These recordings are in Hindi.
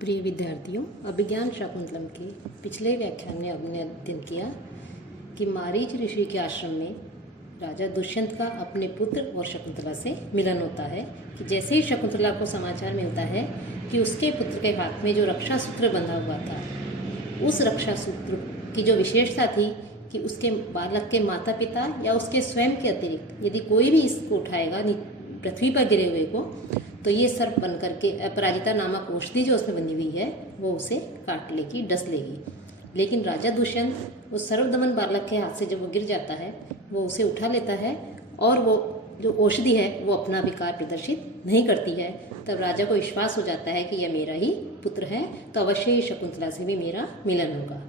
प्रिय विद्यार्थियों, अभिज्ञान शाकुंतलम के पिछले व्याख्यान में हमने अध्ययन किया कि मारीच ऋषि के आश्रम में राजा दुष्यंत का अपने पुत्र और शकुंतला से मिलन होता है कि जैसे ही शकुंतला को समाचार मिलता है कि उसके पुत्र के हाथ में जो रक्षा सूत्र बंधा हुआ था, उस रक्षा सूत्र की जो विशेषता थी कि उसके बालक के माता पिता या उसके स्वयं के अतिरिक्त यदि कोई भी इसको उठाएगा पृथ्वी पर गिरे हुए को, तो ये सर्प बन करके अपराजिता नामक औषधि जो उसमें बनी हुई है वो उसे काट लेगी, डस लेगी। लेकिन राजा दुष्यंत उस सर्वदमन बालक के हाथ से जब वो गिर जाता है, वो उसे उठा लेता है और वो जो औषधि है वो अपना विकार प्रदर्शित नहीं करती है। तब राजा को विश्वास हो जाता है कि यह मेरा ही पुत्र है, तो अवश्य ही शकुंतला से भी मेरा मिलन होगा।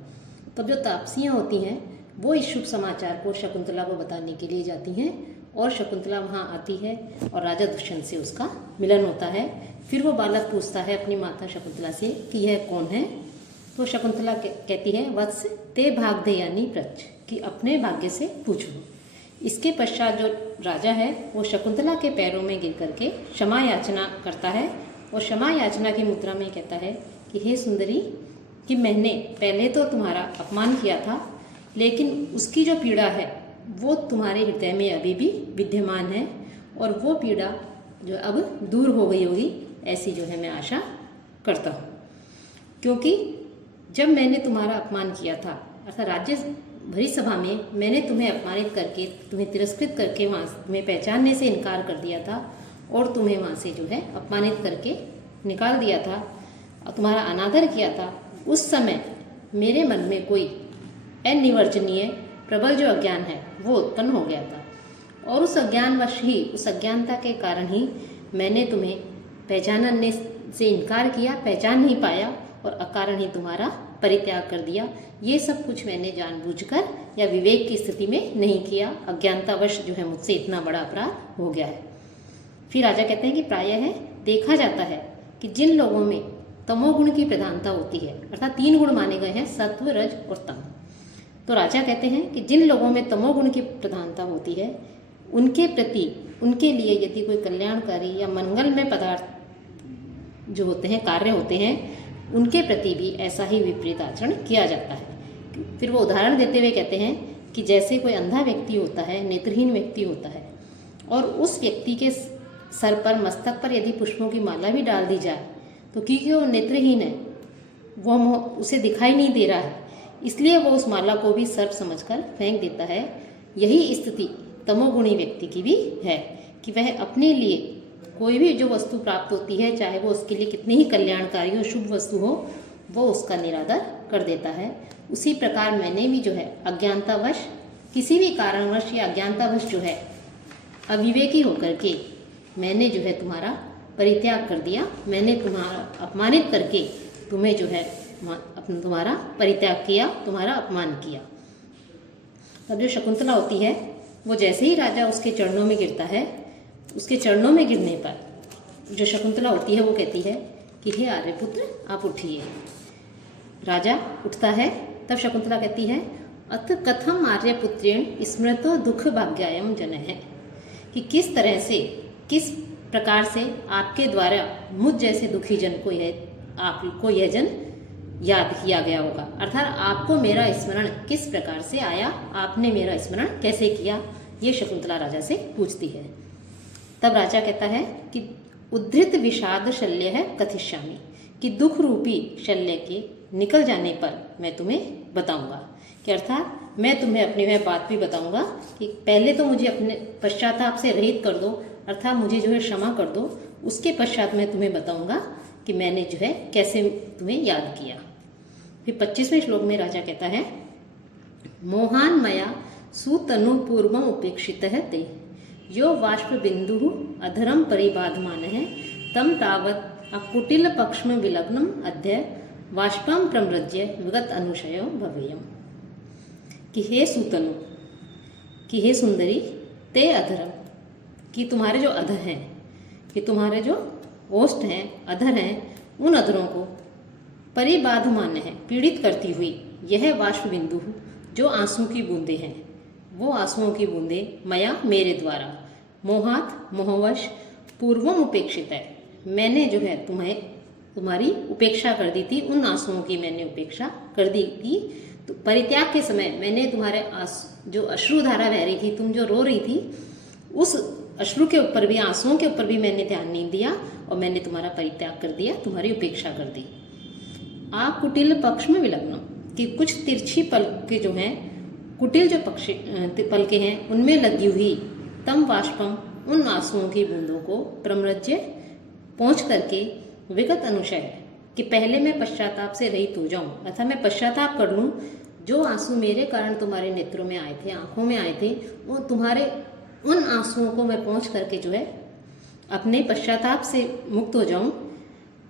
तब जो तापसियाँ होती हैं वो इस शुभ समाचार को शकुंतला को बताने के लिए जाती हैं और शकुंतला वहाँ आती है और राजा दुष्यंत से उसका मिलन होता है। फिर वो बालक पूछता है अपनी माता शकुंतला से कि यह कौन है। तो शकुंतला कहती है, वत्स ते भाग्ययानी प्रच, कि अपने भाग्य से पूछो। इसके पश्चात जो राजा है वो शकुंतला के पैरों में गिर करके क्षमा याचना करता है और क्षमा याचना की मुद्रा में कहता है कि हे सुंदरी, कि मैंने पहले तो तुम्हारा अपमान किया था, लेकिन उसकी जो पीड़ा है वो तुम्हारे हृदय में अभी भी विद्यमान है और वो पीड़ा जो अब दूर हो गई होगी, ऐसी जो है मैं आशा करता हूँ। क्योंकि जब मैंने तुम्हारा अपमान किया था, अर्थात राज्य भरी सभा में मैंने तुम्हें अपमानित करके, तुम्हें तिरस्कृत करके वहाँ तुम्हें पहचानने से इनकार कर दिया था और तुम्हें वहाँ से जो है अपमानित करके निकाल दिया था और तुम्हारा अनादर किया था, उस समय मेरे मन में कोई अनिवर्चनीय प्रबल जो अज्ञान है वो उत्पन्न हो गया था और उस अज्ञानवश ही, उस अज्ञानता के कारण ही मैंने तुम्हें पहचानने से इनकार किया, पहचान नहीं पाया और अकारण ही तुम्हारा परित्याग कर दिया। ये सब कुछ मैंने जानबूझकर या विवेक की स्थिति में नहीं किया, अज्ञानतावश जो है मुझसे इतना बड़ा अपराध हो गया है। फिर राजा कहते हैं कि प्रायः देखा जाता है कि जिन लोगों में तमोगुण की प्रधानता होती है, अर्थात 3 गुण माने गए हैं, सत्व, रज और तम। तो राजा कहते हैं कि जिन लोगों में तमोगुण की प्रधानता होती है, उनके प्रति, उनके लिए यदि कोई कल्याणकारी या मंगलमय पदार्थ जो होते हैं, कार्य होते हैं, उनके प्रति भी ऐसा ही विपरीत आचरण किया जाता है। फिर वो उदाहरण देते हुए कहते हैं कि जैसे कोई अंधा व्यक्ति होता है, नेत्रहीन व्यक्ति होता है, और उस व्यक्ति के सर पर, मस्तक पर यदि पुष्पों की माला भी डाल दी जाए, तो क्योंकि वो नेत्रहीन है, वो उसे दिखाई नहीं दे रहा है, इसलिए वो उस माला को भी सर्प समझकर फेंक देता है। यही स्थिति तमोगुणी व्यक्ति की भी है कि वह अपने लिए कोई भी जो वस्तु प्राप्त होती है, चाहे वो उसके लिए कितनी ही कल्याणकारी हो, शुभ वस्तु हो, वो उसका निरादर कर देता है। उसी प्रकार मैंने भी जो है अज्ञानतावश, किसी भी कारणवश या अज्ञानतावश जो है अविवेकी होकर के मैंने जो है तुम्हारा परित्याग कर दिया, मैंने तुम्हारा अपमानित करके तुम्हें जो है तुम्हारा परित्याग किया, तुम्हारा अपमान किया। तब जो शकुंतला होती है वो जैसे ही राजा उसके चरणों में गिरता है, उसके चरणों में गिरने पर जो शकुंतला होती है वो कहती है कि हे आर्यपुत्र, आप उठिए। राजा उठता है, तब शकुंतला कहती है, अथ कथम आर्यपुत्रेण स्मृतो दुख भाग्यायम जन है, कि किस तरह से, किस प्रकार से आपके द्वारा मुझ जैसे दुखी जन को आपको यह जन याद किया गया होगा। अर्थात आपको मेरा स्मरण किस प्रकार से आया, आपने मेरा स्मरण कैसे किया, ये शकुंतला राजा से पूछती है। तब राजा कहता है कि उद्धृत विषाद शल्य है कथिष्यामि, कि दुख रूपी शल्य के निकल जाने पर मैं तुम्हें बताऊंगा। कि अर्थात मैं तुम्हें अपनी वह बात भी बताऊंगा कि पहले तो मुझे अपने पश्चाताप से रहित कर दो, अर्थात मुझे जो है क्षमा कर दो, उसके पश्चात मैं तुम्हें बताऊंगा कि मैंने जो है कैसे तुम्हें याद किया। फिर 25वें श्लोक में राजा कहता है, मोहान मया सुतनु पूर्वम उपेक्षित है ते, यो वाष्प बिंदु अधरम परिबाधमान है, तम तावत अकुटिल पक्ष्म विलग्नम अध्य वाष्पम प्रमृज्य विगत अनुशयो भवेयम। कि हे सुतनु, कि हे सुंदरी, ते अधरम, कि तुम्हारे जो अधर हैं, कि तुम्हारे जो ओष्ठ हैं, अधर हैं, उन अधरों को परिबाधमान है, पीड़ित करती हुई यह वाष्प बिंदु जो आंसू की बूंदे हैं, वो आंसुओं की बूंदे मया, मेरे द्वारा, मोहात, मोहवश, पूर्वम उपेक्षित है, मैंने जो है तुम्हें तुम्हारी उपेक्षा कर दी थी, उन आंसुओं की मैंने उपेक्षा कर दी थी। तो परित्याग के समय मैंने तुम्हारे जो अश्रुधारा बह रही थी, तुम जो रो रही थी, उस अश्रु के ऊपर भी, आंसुओं के ऊपर भी मैंने ध्यान नहीं दिया और मैंने तुम्हारा परित्याग कर दिया, तुम्हारी उपेक्षा कर दी। आप कुटिल पक्ष में विलग्न, कि कुछ तिरछी पलकें जो हैं, कुटिल जो पलकें हैं उनमें लगी हुई तम वाष्पम, उन आंसुओं की बूंदों को प्रमृज्य पहुँच करके विगत अनुशय, कि पहले मैं पश्चाताप से रहित हो जाऊं, अर्थात मैं पश्चाताप कर लूं। जो आंसू मेरे कारण तुम्हारे नेत्रों में आए थे, आंखों में आए थे, वो तुम्हारे उन आंसुओं को मैं पहुंच करके जो है अपने पश्चाताप से मुक्त हो जाऊं,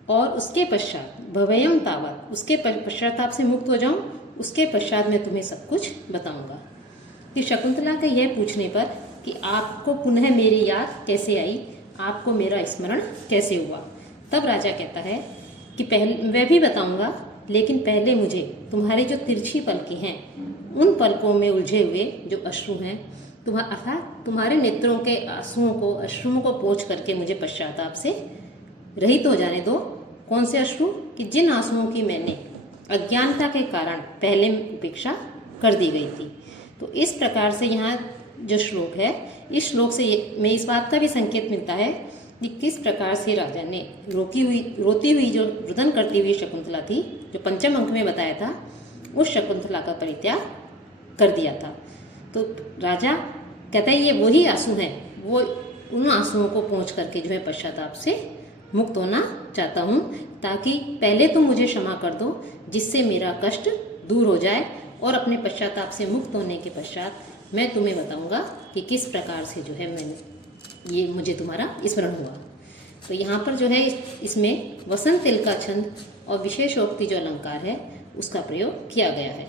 और उसके पश्चात भवयम तावत, उसके पश्चाताप से मुक्त हो जाऊं, उसके पश्चात मैं तुम्हें सब कुछ बताऊंगा। कि शकुंतला के यह पूछने पर कि आपको पुनः मेरी याद कैसे आई, आपको मेरा स्मरण कैसे हुआ, तब राजा कहता है कि पहले मैं भी बताऊंगा, लेकिन पहले मुझे तुम्हारी जो तिरछी पलकें हैं, उन पलकों में उलझे हुए जो अश्रु हैं, अर्थात तुम्हारे नेत्रों के आंसुओं को, अश्रुओं को पोंछ करके मुझे पश्चाताप से रहित हो जाने दो। कौन से अश्रु? कि जिन आंसुओं की मैंने अज्ञानता के कारण पहले उपेक्षा कर दी गई थी। तो इस प्रकार से यहाँ जो श्लोक है, इस श्लोक से में इस बात का भी संकेत मिलता है कि किस प्रकार से राजा ने रोती हुई जो रुदन करती हुई शकुंतला थी, जो पंचम अंक में बताया था, उस शकुंतला का परित्याग कर दिया था। तो राजा कहता है ये वही आंसू हैं, वो उन आंसुओं को पहुँच करके जो है पश्चाताप से मुक्त होना चाहता हूँ, ताकि पहले तुम मुझे क्षमा कर दो, जिससे मेरा कष्ट दूर हो जाए, और अपने पश्चाताप से मुक्त होने के पश्चात मैं तुम्हें बताऊंगा कि किस प्रकार से जो है ये मुझे तुम्हारा स्मरण हुआ। तो यहाँ पर जो है इसमें वसंत तिल का छंद और विशेषोक्ति जो अलंकार है उसका प्रयोग किया गया है,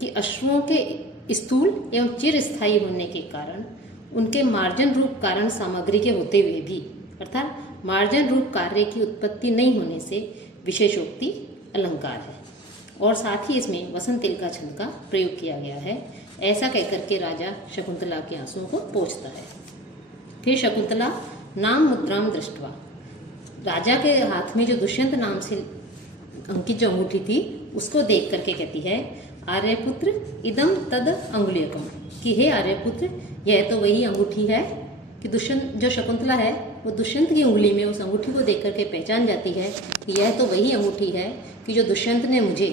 कि अश्रुओं के स्थूल एवं चिरस्थायी होने के कारण, उनके मार्जन रूप कारण सामग्री के होते हुए भी, अर्थात मार्जन रूप कार्य की उत्पत्ति नहीं होने से विशेषोक्ति अलंकार है। और साथ ही इसमें वसंत तिल का छंद का प्रयोग किया गया है। ऐसा कहकर के राजा शकुंतला के आंसुओं को पोंछता है। फिर शकुंतला नाम मुद्राम दृष्टवा, राजा के हाथ में जो दुष्यंत नाम से अंकित जो अंगूठी थी उसको देख करके कहती है, आर्यपुत्र इदम तद अंगुलीयकम, कि हे आर्यपुत्र, यह तो वही अंगूठी है। कि दुष्यंत जो शकुंतला है वो दुष्यंत की उंगली में उस अंगूठी को देख करके पहचान जाती है कि यह तो वही अंगूठी है कि जो दुष्यंत ने मुझे,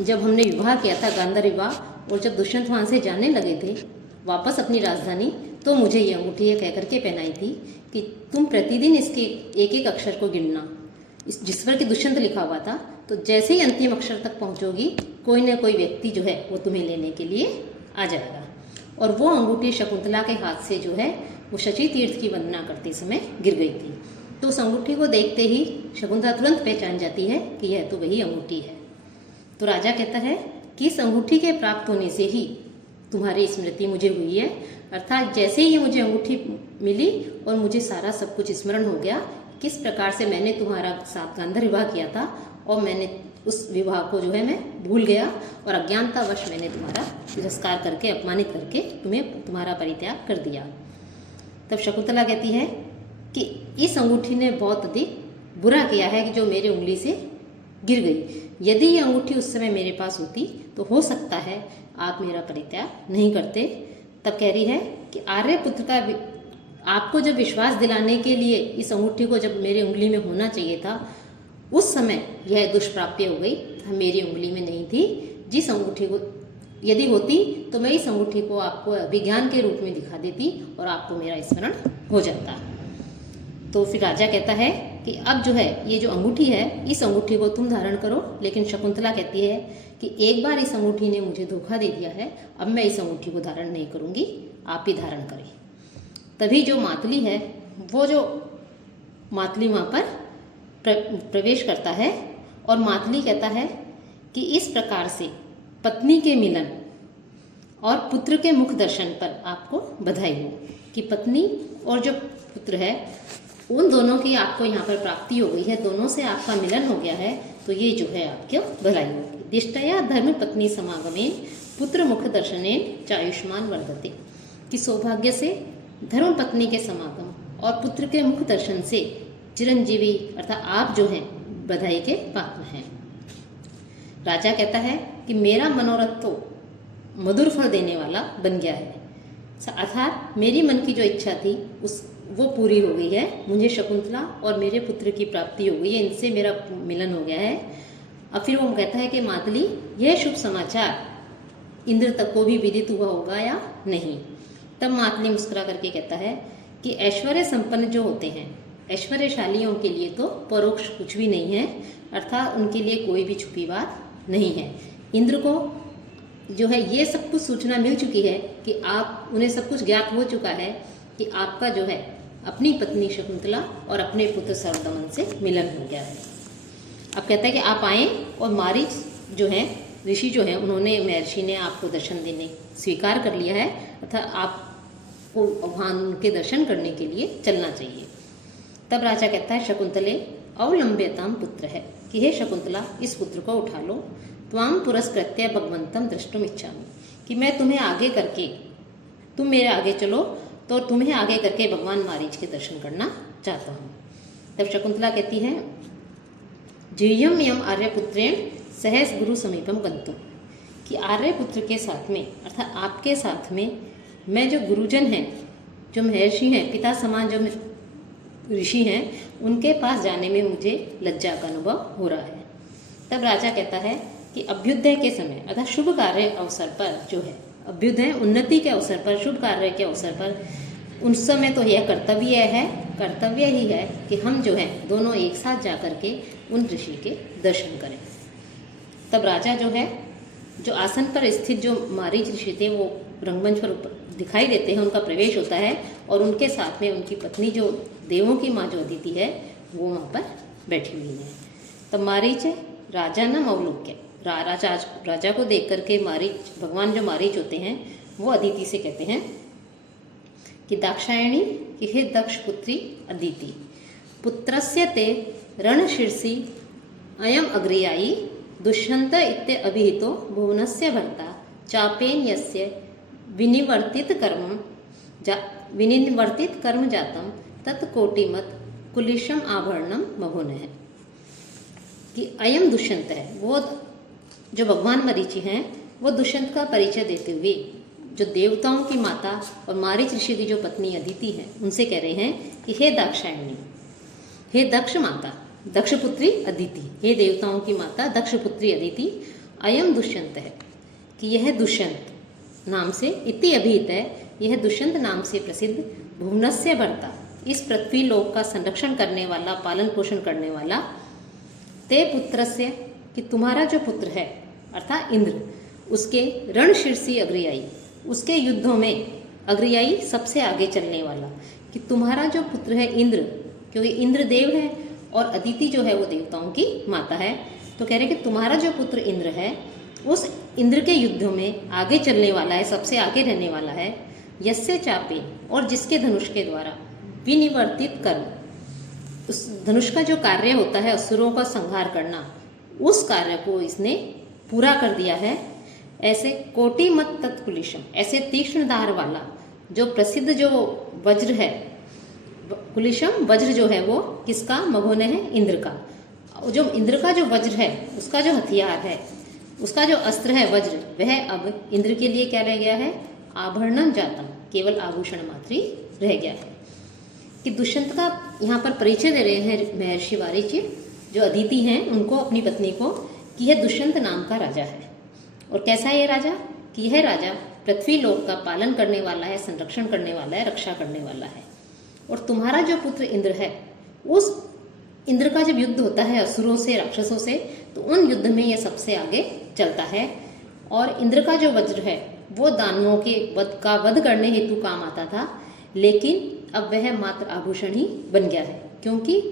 जब हमने विवाह किया था, गांधार विवाह, और जब दुष्यंत वहाँ से जाने लगे थे वापस अपनी राजधानी, तो मुझे ये अंगूठी ये कह करके पहनाई थी कि तुम प्रतिदिन इसके एक एक अक्षर को गिनना, जिस पर कि दुष्यंत लिखा हुआ था, तो जैसे ही अंतिम अक्षर तक पहुँचोगी कोई ना कोई व्यक्ति जो है वो तुम्हें लेने के लिए आ जाएगा। और वो अंगूठी शकुंतला के हाथ से जो है वो शची तीर्थ की वंदना करते समय गिर गई थी। तो उस अंगूठी को देखते ही शकुंतला तुरंत पहचान जाती है कि यह तो वही अंगूठी है। तो राजा कहता है कि इस अंगूठी के प्राप्त होने से ही तुम्हारी स्मृति मुझे हुई है, अर्थात जैसे ही ये मुझे अंगूठी मिली और मुझे सारा सब कुछ स्मरण हो गया, किस प्रकार से मैंने तुम्हारा साथ गांधार विवाह किया था और मैंने उस विवाह को जो है मैं भूल गया और अज्ञानतावश मैंने तुम्हारा तिरस्कार करके, अपमानित करके तुम्हारा परित्याग कर दिया। तब शकुंतला कहती है कि इस अंगूठी ने बहुत अधिक बुरा किया है कि जो मेरे उंगली से गिर गई। यदि ये अंगूठी उस समय मेरे पास होती तो हो सकता है आप मेरा परित्याग नहीं करते। तब कह रही है कि आर्यपुत्र का आपको जब विश्वास दिलाने के लिए इस अंगूठी को जब मेरी उंगली में होना चाहिए था, उस समय यह दुष्प्राप्य हो गई, मेरी उंगली में नहीं थी। जिस अंगूठी को यदि होती तो मैं इस अंगूठी को आपको अभिज्ञान के रूप में दिखा देती और आपको मेरा स्मरण हो जाता। तो फिर राजा कहता है कि अब जो है ये जो अंगूठी है, इस अंगूठी को तुम धारण करो। लेकिन शकुंतला कहती है कि एक बार इस अंगूठी ने मुझे धोखा दे दिया है, अब मैं इस अंगूठी को धारण नहीं करूँगी, आप ही धारण करें। तभी जो मातली है, वो जो मातली वहाँ पर प्रवेश करता है और मातली कहता है कि इस प्रकार से पत्नी के मिलन और पुत्र के मुख दर्शन पर आपको बधाई हो, कि पत्नी और जो पुत्र है उन दोनों की आपको यहाँ पर प्राप्ति हो गई है, दोनों से आपका मिलन हो गया है, तो ये जो है आपको भलाई होगी। दिष्टया धर्म पत्नी समागमेन पुत्र मुख दर्शनेन चायुष्मान वर्धते, कि सौभाग्य से धर्म पत्नी के समागम और पुत्र के मुख दर्शन से चिरंजीवी अर्थात आप जो हैं बधाई के पात्र हैं। राजा कहता है कि मेरा मनोरथ तो मधुर फल देने वाला बन गया है, अर्थात मेरी मन की जो इच्छा थी वो पूरी हो गई है। मुझे शकुंतला और मेरे पुत्र की प्राप्ति हो गई है, इनसे मेरा मिलन हो गया है। अब फिर वो कहता है कि मातली, यह शुभ समाचार इंद्र तक को भी विदित हुआ होगा या नहीं। तब मातली मुस्कुरा करके कहता है कि ऐश्वर्य संपन्न जो होते हैं, ऐश्वर्यशालियों के लिए तो परोक्ष कुछ भी नहीं है, अर्थात उनके लिए कोई भी छुपी बात नहीं है। इंद्र को जो है ये सब कुछ सूचना मिल चुकी है कि उन्हें सब कुछ ज्ञात हो चुका है कि आपका जो है अपनी पत्नी शकुंतला और अपने पुत्र सर्वदमन से मिलन हो गया है। अब कहता है कि आप आए, और मारीच जो है ऋषि जो है उन्होंने, महर्षि ने आपको दर्शन देने स्वीकार कर लिया है, अर्थात आपको वहाँ उनके दर्शन करने के लिए चलना चाहिए। तब राजा कहता है शकुंतले अवलंब्यताम पुत्र है, कि हे शकुंतला इस पुत्र को उठा लो, त्वाम पुरस्कृत्य भगवंतम द्रष्टुम इच्छामि, कि मैं तुम्हें आगे करके, तुम मेरे आगे चलो तो तुम्हें आगे करके भगवान मारीच के दर्शन करना चाहता हूँ। तब शकुंतला कहती है जीयम यम आर्यपुत्रेण सहस गुरु समीपम गंतुम, कि आर्यपुत्र के साथ में, अर्थात आपके साथ में मैं जो गुरुजन हैं, जो महर्षि हैं, पिता समान जो ऋषि हैं, उनके पास जाने में मुझे लज्जा का अनुभव हो रहा है। तब राजा कहता है कि अभ्युदय के समय, अर्थात शुभ कार्य अवसर पर जो है, अभ्युदय उन्नति के अवसर पर, शुभ कार्य के अवसर पर, उस समय तो यह कर्तव्य ही है कि हम जो है दोनों एक साथ जा कर के उन ऋषि के दर्शन करें। तब राजा जो है, जो आसन पर स्थित जो मारीच ऋषि थे, वो रंगमंच पर दिखाई देते हैं, उनका प्रवेश होता है, और उनके साथ में उनकी पत्नी जो देवों की माँ जो अदिति है वो वहाँ पर बैठी हुई है। तब मारीच राजा न अवलोक्य, राजा को देख करके मारीच, भगवान जो मारीच होते हैं, वो अदिति से कहते हैं कि दाक्षायणी, कि हे दक्ष पुत्री अदिति, पुत्रस्य ते रणशीर्षि अयम अग्रयायी दुष्यंत इत्य अभिहितो भुवनस्य भर्ता चापेन यस्य विनिवर्तित कर्म जातम तत्कोटिमत कुलिशम आभरणम महोनः, कि अयम दुष्यंत है, वो जो भगवान मरीचि हैं, वो दुष्यंत का परिचय देते हुए जो देवताओं की माता और मारीच ऋषि की जो पत्नी अदिति है, उनसे कह रहे हैं कि हे दाक्षायणी, हे दक्ष माता, दक्ष पुत्री अदिति, हे देवताओं की माता दक्ष पुत्री अदिति, अयम दुष्यंत है, कि यह दुष्यंत नाम से, इति अभिहित है, यह दुष्यंत नाम से प्रसिद्ध, भुवनस्य भर्ता, इस पृथ्वी लोक का संरक्षण करने वाला, पालन पोषण करने वाला, ते पुत्रस्य, कि तुम्हारा जो पुत्र है अर्थात इंद्र, उसके रणशीर्षि अग्रयायी, उसके युद्धों में अग्रयायी सबसे आगे चलने वाला, कि तुम्हारा जो पुत्र है इंद्र, क्योंकि इंद्र देव है और अदिति जो है वो देवताओं की माता है, तो कह रहे कि तुम्हारा जो पुत्र इंद्र है, उस इंद्र के युद्धों में आगे चलने वाला है, सबसे आगे रहने वाला है, यस्य चापे, और जिसके धनुष के द्वारा विनिवर्तित कर्म, उस धनुष का जो कार्य होता है असुरों का संहार करना, उस कार्य को इसने पूरा कर दिया है। ऐसे कोटिमत तत्कुलिशम, ऐसे तीक्ष्ण धार वाला जो प्रसिद्ध जो वज्र है, कुलिशम वज्र जो है वो किसका, मघोने है, इंद्र का। जो इंद्र का जो वज्र है, उसका जो हथियार है, उसका जो अस्त्र है वज्र, वह अब इंद्र के लिए क्या रह गया है, आभरणम जातम, केवल आभूषण मात्र ही रह गया है। कि दुष्यंत का यहाँ पर परिचय दे रहे हैं महर्षि वारिच, जो अदिति हैं उनको, अपनी पत्नी को, कि यह दुष्यंत नाम का राजा है। और कैसा है ये राजा, कि यह राजा पृथ्वी लोक का पालन करने वाला है, संरक्षण करने वाला है, रक्षा करने वाला है। और तुम्हारा जो पुत्र इंद्र है, उस इंद्र का जब युद्ध होता है असुरों से, राक्षसों से, तो उन युद्ध में यह सबसे आगे चलता है। और इंद्र का जो वज्र है वो दानवों के वध करने हेतु काम आता था, लेकिन अब वह मात्र आभूषण ही बन गया है, क्योंकि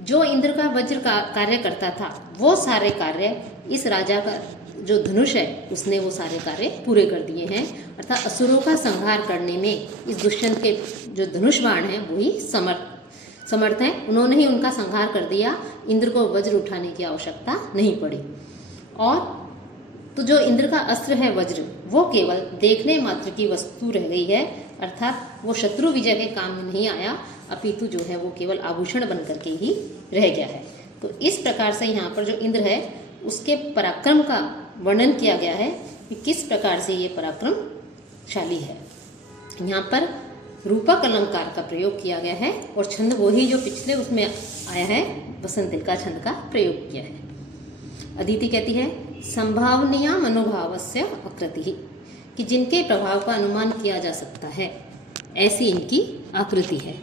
जो इंद्र का वज्र का कार्य करता था, वो सारे कार्य इस राजा का जो धनुष है उसने वो सारे कार्य पूरे कर दिए हैं। अर्थात असुरों का संहार करने में इस दुष्यंत के जो धनुष बाण हैं वही समर्थ हैं, उन्होंने ही उनका संहार कर दिया, इंद्र को वज्र उठाने की आवश्यकता नहीं पड़ी। और तो जो इंद्र का अस्त्र है वज्र, वो केवल देखने मात्र की वस्तु रह गई है, अर्थात वो शत्रु विजय के काम में नहीं आया, अपितु जो है वो केवल आभूषण बन करके ही रह गया है। तो इस प्रकार से यहाँ पर जो इंद्र है उसके पराक्रम का वर्णन किया गया है कि किस प्रकार से ये पराक्रमशाली है। यहाँ पर रूपक अलंकार का प्रयोग किया गया है और छंद वही जो पिछले उसमें आया है, वसंत का छंद का प्रयोग किया है। अदिति कहती है संभावनीय मनोभावस्य आकृति, कि जिनके प्रभाव का अनुमान किया जा सकता है ऐसी इनकी आकृति है।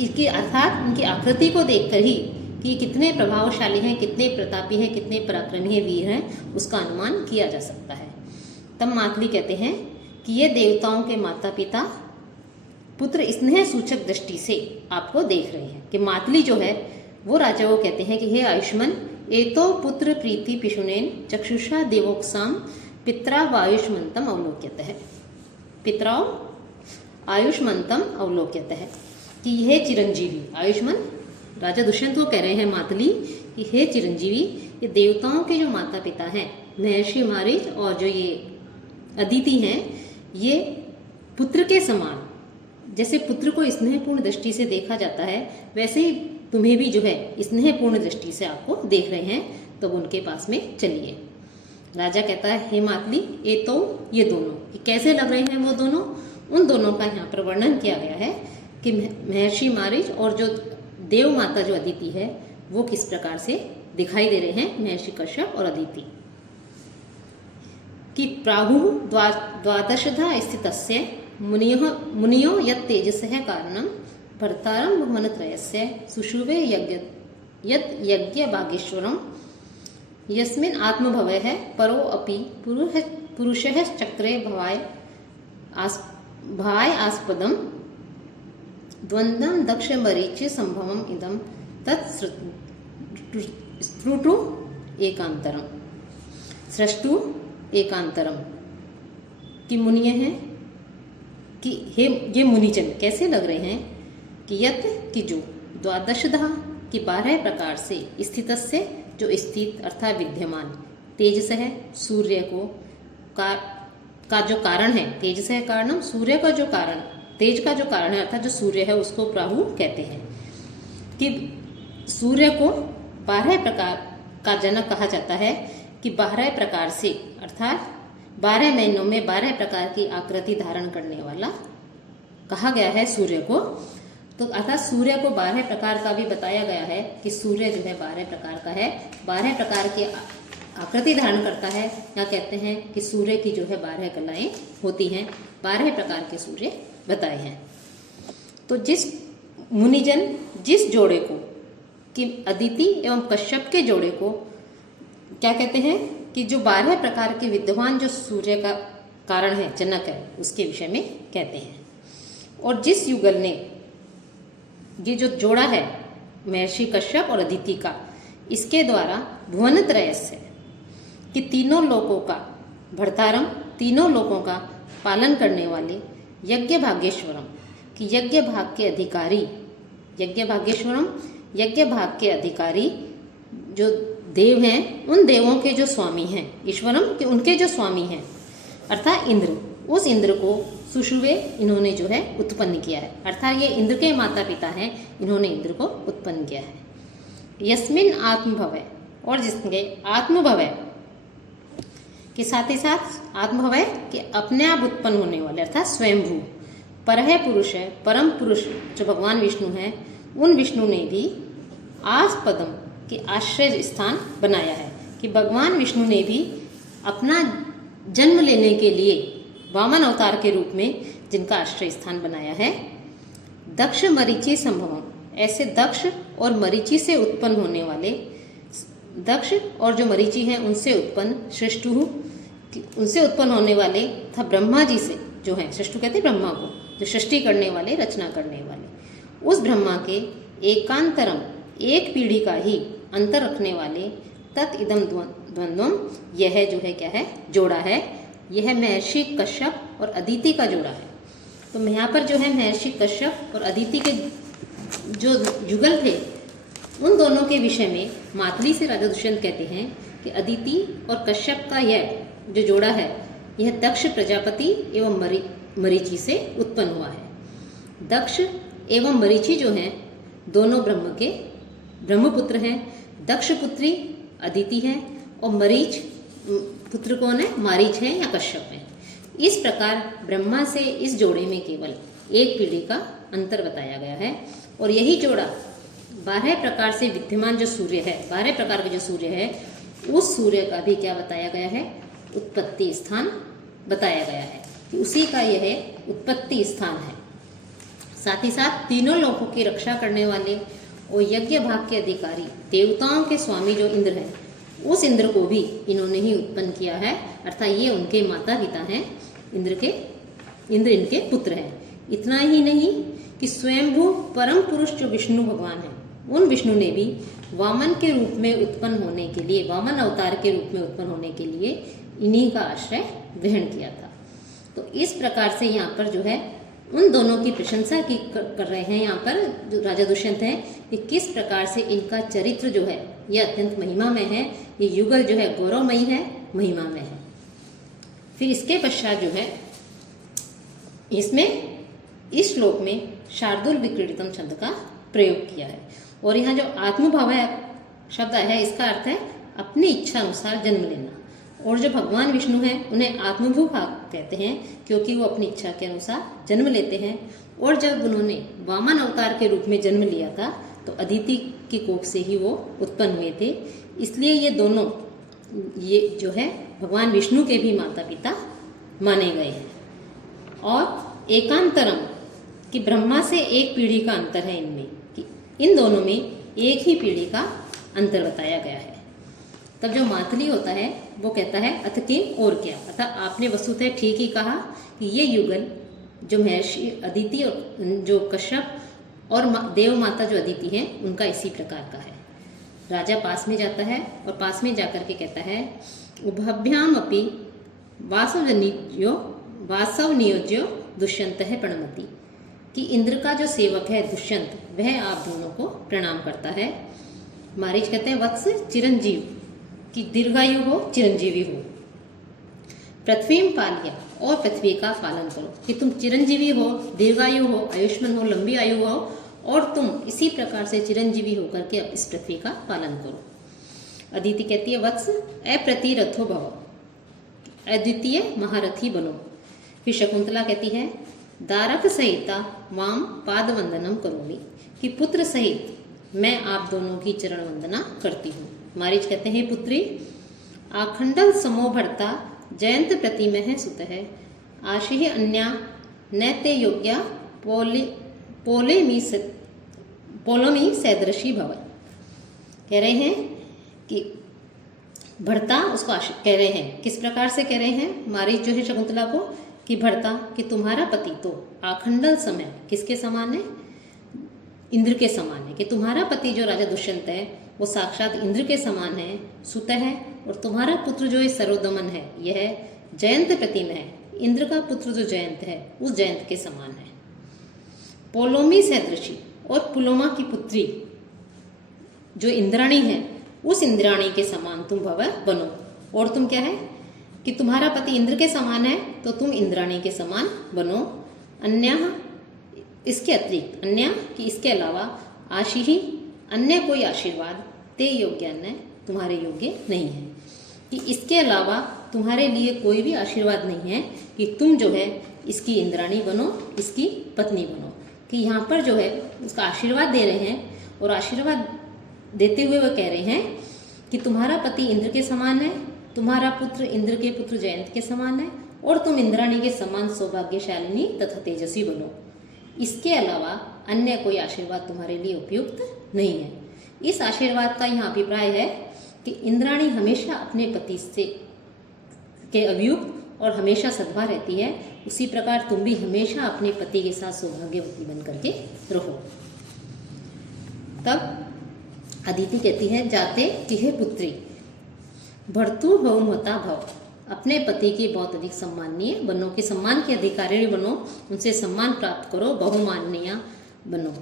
इसकी अर्थात इनकी आकृति को देखकर ही कि ये कितने प्रभावशाली हैं, कितने प्रतापी हैं, कितने पराक्रमी वीर हैं, उसका अनुमान किया जा सकता है। तब मातली कहते हैं कि ये देवताओं के माता पिता पुत्र स्नेह सूचक दृष्टि से आपको देख रहे हैं। कि मातली जो है वो राजा को कहते हैं कि हे आयुष्मान, एतो पुत्र प्रीति पिशुनेन चक्षुषा देवोक्साम पित्रा वायुष्मंतम अवलोक्यत है। पितराओ आयुष्मंतम अवलोक्यत है, कि यह चिरंजीवी, आयुष्मान राजा दुष्यंत को कह रहे हैं मातली कि हे चिरंजीवी, ये देवताओं के जो माता पिता हैं महर्षि मारीच और जो ये अदिति हैं, ये पुत्र के समान, जैसे पुत्र को स्नेहपूर्ण दृष्टि से देखा जाता है वैसे ही तुम्हें भी जो है स्नेहपूर्ण दृष्टि से आपको देख रहे हैं, तो उनके पास में चलिए। राजा कहता है हे मातली, ये तो ये दोनों कि कैसे लग रहे हैं वो दोनों, उन दोनों का यहाँ पर वर्णन किया गया है कि महर्षि मारीच और जो देव माता जो अदिति है वो किस प्रकार से दिखाई दे रहे हैं, महर्षि कश्यप और अदिति। कि प्राहु द्वादशधा स्थितस्य मुनियो यत् तेजसः कारणं भर्तारं भुवनत्रयस्य सुषुवे यत् यज्ञ भागेश्वरं यस्मिन् आत्मभवः परो अपि पुरुषः चक्रे भाय आस्पदं द्वन्द्वं दक्ष मरीचि संभवम् इदं तत् स्फुटु एकांतरम सृष्टु एकांतरम। कि मुनिय हैं कि हे ये मुनिजन कैसे लग रहे हैं कि यत कि जो द्वादशधा कि 12 प्रकार से स्थितस्य जो स्थित अर्थात विद्यमान तेजस है सूर्य को का जो कारण है, तेजस है कारणम, सूर्य का जो कारण, तेज का जो कारण है अर्थात जो सूर्य है उसको प्राहु कहते हैं। कि सूर्य को 12 प्रकार का जनक कहा जाता है कि 12 प्रकार से अर्थात 12 महीनों में 12 प्रकार की आकृति धारण करने वाला कहा गया है सूर्य को। तो अर्थात सूर्य को 12 प्रकार का भी बताया गया है कि सूर्य जो है 12 प्रकार का है, 12 प्रकार की आकृति धारण करता है। या कहते हैं कि सूर्य की जो है 12 कलाएं होती हैं, 12 प्रकार के सूर्य बताए हैं। तो जिस मुनिजन जिस जोड़े को कि अदिति एवं कश्यप के जोड़े को क्या कहते हैं कि जो 12 प्रकार के विद्यमान जो सूर्य का कारण है, जनक है, उसके विषय में कहते हैं। और जिस युगल ने ये जो जोड़ा है महर्षि कश्यप और अदिति का, इसके द्वारा भुवन त्रयस्य कि तीनों लोकों का भर्तारम, तीनों लोकों का पालन करने वाले यज्ञ भागेश्वरम कि यज्ञ भाग के अधिकारी, यज्ञ भागेश्वरम यज्ञ भाग के अधिकारी जो देव हैं उन देवों के जो स्वामी हैं, ईश्वरम कि उनके जो स्वामी हैं अर्थात इंद्र, उस इंद्र को सुषुवे इन्होंने जो है उत्पन्न किया है। अर्थात ये इंद्र के माता पिता हैं, इन्होंने इंद्र को उत्पन्न किया है। यस्मिन आत्मभव और जिसके आत्मभव के साथ ही साथ आत्मभव के अपने आप उत्पन्न होने वाले अर्थात स्वयंभू पर है पुरुष है, परम पुरुष जो भगवान विष्णु हैं, उन विष्णु ने भी आस्पदम के आश्रय स्थान बनाया है। कि भगवान विष्णु ने भी अपना जन्म लेने के लिए वामन अवतार के रूप में जिनका आश्रय स्थान बनाया है। दक्ष मरीचि संभवम, ऐसे दक्ष और मरीचि से उत्पन्न होने वाले, दक्ष और जो मरीचि हैं उनसे उत्पन्न सृष्टु, उनसे उत्पन्न होने वाले था ब्रह्मा जी से जो हैं, सृष्टु कहते ब्रह्मा को, जो सृष्टि करने वाले, रचना करने वाले, उस ब्रह्मा के एकांतरम एक पीढ़ी का ही अंतर रखने वाले तत् इदम द्वंद्वम, यह जो है क्या है, जोड़ा है। यह महर्षि कश्यप और अदिति का जोड़ा है। तो यहाँ पर जो है महर्षि कश्यप और अदिति के जो युगल थे उन दोनों के विषय में मातली से राजा दुष्यंत कहते हैं कि अदिति और कश्यप का यह जो जोड़ा है यह दक्ष प्रजापति एवं मरीचि से उत्पन्न हुआ है। दक्ष एवं मरीचि जो हैं दोनों ब्रह्म के ब्रह्मपुत्र हैं, दक्ष पुत्री अदिति है और मरीच पुत्र कौन है? मारीच है या कश्यप है। इस प्रकार ब्रह्मा से इस जोड़े में केवल एक पीढ़ी का अंतर बताया गया है और यही जोड़ा 12 प्रकार से विद्यमान जो सूर्य है, 12 प्रकार के जो सूर्य है, उस सूर्य का भी क्या बताया गया है? उत्पत्ति स्थान बताया गया है कि उसी का यह उत्पत्ति स्थान है। साथ ही साथ तीनों लोकों की रक्षा करने वाले और यज्ञ भाग के अधिकारी देवताओं के स्वामी जो इंद्र हैं, उस इंद्र को भी इन्होंने ही उत्पन्न किया है, अर्थात ये उनके माता पिता हैं, इंद्र इनके पुत्र हैं। इतना ही नहीं कि स्वयंभू परम पुरुष जो विष्णु भगवान हैं, उन विष्णु ने भी वामन के रूप में उत्पन्न होने के लिए, वामन अवतार के रूप में उत्पन्न होने के लिए इन्हीं का आश्रय ग्रहण किया था। तो इस प्रकार से यहाँ पर जो है उन दोनों की प्रशंसा की कर रहे हैं यहाँ पर जो राजा दुष्यंत हैं कि किस प्रकार से इनका चरित्र जो है ये अत्यंत महिमामय है, ये युगल जो है गौरवमयी है, महिमामय है। फिर इसके पश्चात जो है इसमें इस श्लोक में शार्दूल विक्रीडितम छंद का प्रयोग किया है और यहाँ जो आत्मभाव शब्द है इसका अर्थ है अपनी इच्छा अनुसार जन्म लेना। और जो भगवान विष्णु हैं उन्हें आत्मभू कहते हैं क्योंकि वो अपनी इच्छा के अनुसार जन्म लेते हैं। और जब उन्होंने वामन अवतार के रूप में जन्म लिया था तो अदिति की कोख से ही वो उत्पन्न हुए थे, इसलिए ये दोनों ये जो है भगवान विष्णु के भी माता पिता माने गए हैं। और एकांतरम कि ब्रह्मा से एक पीढ़ी का अंतर है इनमें, कि इन दोनों में एक ही पीढ़ी का अंतर बताया गया है। तब जो मातली होता है वो कहता है अथ के और क्या, अर्थात आपने वस्तुतः ठीक ही कहा कि ये युगल जो महर्षि अदिति और जो कश्यप और देव माता जो अदिति हैं उनका इसी प्रकार का है। राजा पास में जाता है और पास में जाकर के कहता है उभभ्याम अपि वासव नियोज्यो दुष्यंत है प्रणमति, कि इंद्र का जो सेवक है दुष्यंत वह आप दोनों को प्रणाम करता है। मारीच कहते हैं वत्स चिरंजीव, कि दीर्घायु हो, चिरंजीवी हो। पृथ्वी में पालिया, और पृथ्वी का पालन करो, कि तुम चिरंजीवी हो, दीर्घायु हो, आयुष्मान हो, लंबी आयु हो और तुम इसी प्रकार से चिरंजीवी होकर के इस पृथ्वी का पालन करो। अदिति कहती है वत्स अप्रतिरथो भव, अद्वितीय महारथी बनो। फिर शकुंतला कहती है दारक सहिता वाम पाद वंदनम करोमी, कि पुत्र सहित मैं आप दोनों की चरण वंदना करती हूँ। मारीच कहते हैं पुत्री आखंडल समो भरता जयंत प्रतिमय है सुत है आशी अन्या नैते योग्या पोलोमी सैदृशी भव। कह रहे हैं कि भरता उसको कह रहे हैं, किस प्रकार से कह रहे हैं मारीच जो है शकुंतला को, कि भरता कि तुम्हारा पति तो आखंडल समय किसके समान है? इंद्र के समान है, कि तुम्हारा पति जो राजा दुष्यंत है वो साक्षात इंद्र के समान है, सुत है, और तुम्हारा पुत्र जो है सर्वदमन है, यह जयंत प्रतिम है, इंद्र का पुत्र जो जयंत है उस जयंत के समान है। पोलोमी सदृशी, और पुलोमा की पुत्री जो इंद्राणी है उस इंद्राणी के समान तुम भव बनो। और तुम क्या है कि तुम्हारा पति इंद्र के समान है तो तुम इंद्राणी के समान बनो। अन्य इसके अतिरिक्त, अन्य कि इसके अलावा आशी ही अन्य कोई आशीर्वाद ते योग्य अन्य तुम्हारे योग्य नहीं है, कि इसके अलावा तुम्हारे लिए कोई भी आशीर्वाद नहीं है कि तुम जो है इसकी इंद्राणी बनो, इसकी पत्नी बनो। कि यहाँ पर जो है उसका आशीर्वाद दे रहे हैं और आशीर्वाद देते हुए वो कह रहे हैं कि तुम्हारा पति इंद्र के समान है, तुम्हारा पुत्र इंद्र के पुत्र जयंत के समान है और तुम इंद्राणी के समान सौभाग्यशालिनी तथा तेजस्वी बनो। इसके अलावा अन्य कोई आशीर्वाद तुम्हारे लिए उपयुक्त नहीं है। इस आशीर्वाद का यहाँ अभिप्राय है कि इंद्राणी हमेशा अपने पति से के अभियुक्त और हमेशा सद्भाव रहती है, उसी प्रकार तुम भी हमेशा अपने पति के साथ सौभाग्यवती बन करके रहो। तब अदिति कहती है जाते कि हे पुत्री भर्तु बहुमता भव, अपने पति की बहुत अधिक सम्माननीय बनो, कि सम्मान के अधिकारी बनो, उनसे सम्मान प्राप्त करो, बहुमाननीय बनो।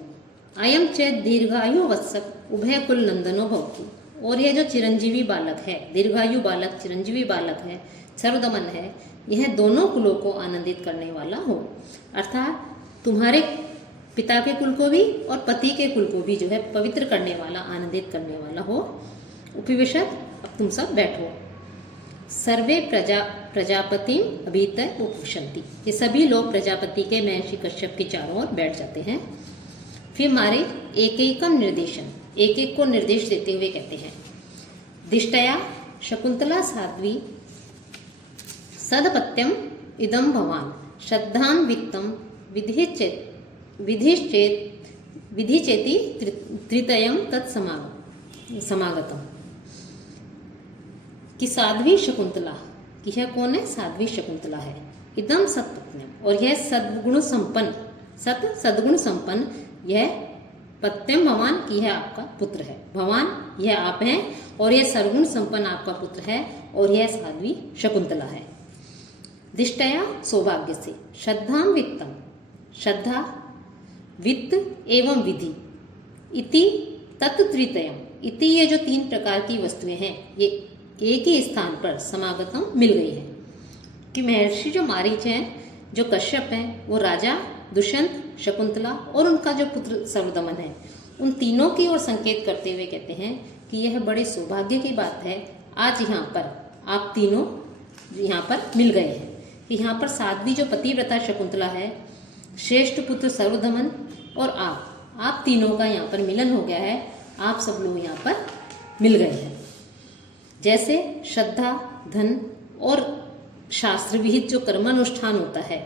अयम चेत दीर्घायु वत्सक उभय कुल नंदनो भवतु, और यह जो चिरंजीवी बालक है, दीर्घायु बालक चिरंजीवी बालक है, सर्वदमन है, यह दोनों कुलों को आनंदित करने वाला हो। अर्थात तुम्हारे पिता के कुल को भी और पति के कुल को भी जो है पवित्र करने वाला, आनंदित करने वाला हो। उपविशत, अब तुम सब बैठो। सर्वे प्रजापति अभीतः उपविशन्ति, ये सभी लोग प्रजापति के महर्षि कश्यप के चारों ओर बैठ जाते हैं। फिर हमारे एक एक को निर्देश देते हुए कहते हैं, दिष्टया शकुंतला साध्वी सदपत्यम इदम भवान श्रद्धां वित्तम विधिचेति त्रितयम तत्समागतम। कि साध्वी शकुंतला, कि यह कौन है? साध्वी शकुंतला है। इदम सत्पत्यम, और यह सद्गुण संपन्न यह पत्यम भवान, की यह आपका पुत्र है। भवान यह आप हैं और यह सर्वगुण संपन्न आपका पुत्र है और यह साध्वी शकुंतला है। दिष्टया सौभाग्य से, श्रद्धां वित्तम, श्रद्धा, वित्त एवं विधि, इति तत्त्रितयम, इति ये जो 3 प्रकार की वस्तुएं हैं ये एक ही स्थान पर समागतम मिल गई है। कि महर्षि जो मारीच हैं, जो कश्यप हैं, वो राजा दुष्यंत, शकुंतला और उनका जो पुत्र सर्वदमन है, उन तीनों की ओर संकेत करते हुए कहते हैं कि यह बड़े सौभाग्य की बात है, आज यहाँ पर आप तीनों यहाँ पर मिल गए हैं। कि यहाँ पर साध्वी जो पतिव्रता शकुंतला है, श्रेष्ठ पुत्र सर्वदमन और आप तीनों का यहाँ पर मिलन हो गया है। आप सब लोग यहाँ पर मिल गए हैं। जैसे श्रद्धा, धन और शास्त्र विहित जो कर्मानुष्ठान होता है,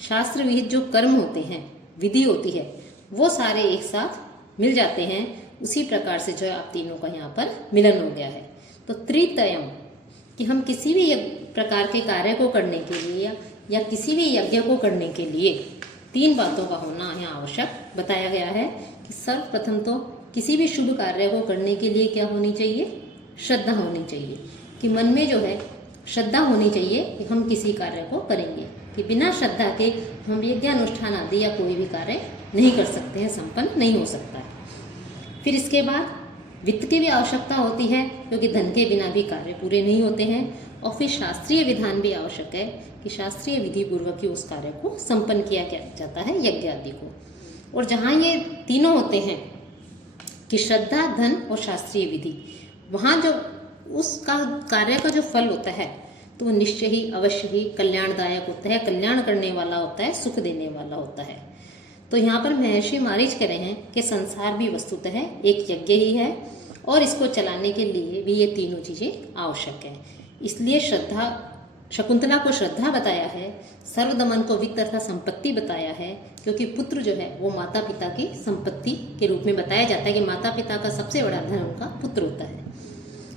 शास्त्र विहित जो कर्म होते हैं, विधि होती है, वो सारे एक साथ मिल जाते हैं। उसी प्रकार से जो है आप तीनों का यहाँ पर मिलन हो गया है। तो त्रितयम, कि हम किसी भी प्रकार के कार्य को करने के लिए या किसी भी यज्ञ को करने के लिए 3 बातों का होना यहाँ आवश्यक बताया गया है। कि सर्वप्रथम तो किसी भी शुभ कार्य को करने के लिए क्या होनी चाहिए? श्रद्धा होनी चाहिए। कि मन में जो है श्रद्धा होनी चाहिए कि हम किसी कार्य को करेंगे। कि बिना श्रद्धा के हम यज्ञानुष्ठान आदि या कोई भी कार्य नहीं कर सकते हैं, संपन्न नहीं हो सकता है। फिर इसके बाद वित्त की भी आवश्यकता होती है, क्योंकि धन के बिना भी कार्य पूरे नहीं होते हैं। और फिर शास्त्रीय विधान भी आवश्यक है कि शास्त्रीय विधि पूर्वक ही उस कार्य को संपन्न किया जाता है, यज्ञ आदि को। और जहाँ ये तीनों होते हैं कि श्रद्धा, धन और शास्त्रीय विधि, वहाँ जो उसका कार्य का जो फल होता है तो वो निश्चय ही, अवश्य ही कल्याणदायक होता है, कल्याण करने वाला होता है, सुख देने वाला होता है। तो यहाँ पर महर्षि मारीच कह रहे हैं कि संसार भी वस्तुतः एक यज्ञ ही है और इसको चलाने के लिए भी ये तीनों चीज़ें आवश्यक है। इसलिए शकुंतला को श्रद्धा बताया है, सर्वदमन को वित्त तथा संपत्ति बताया है, क्योंकि पुत्र जो है वो माता पिता की संपत्ति के रूप में बताया जाता है कि माता पिता का सबसे बड़ा धन उनका पुत्र होता है।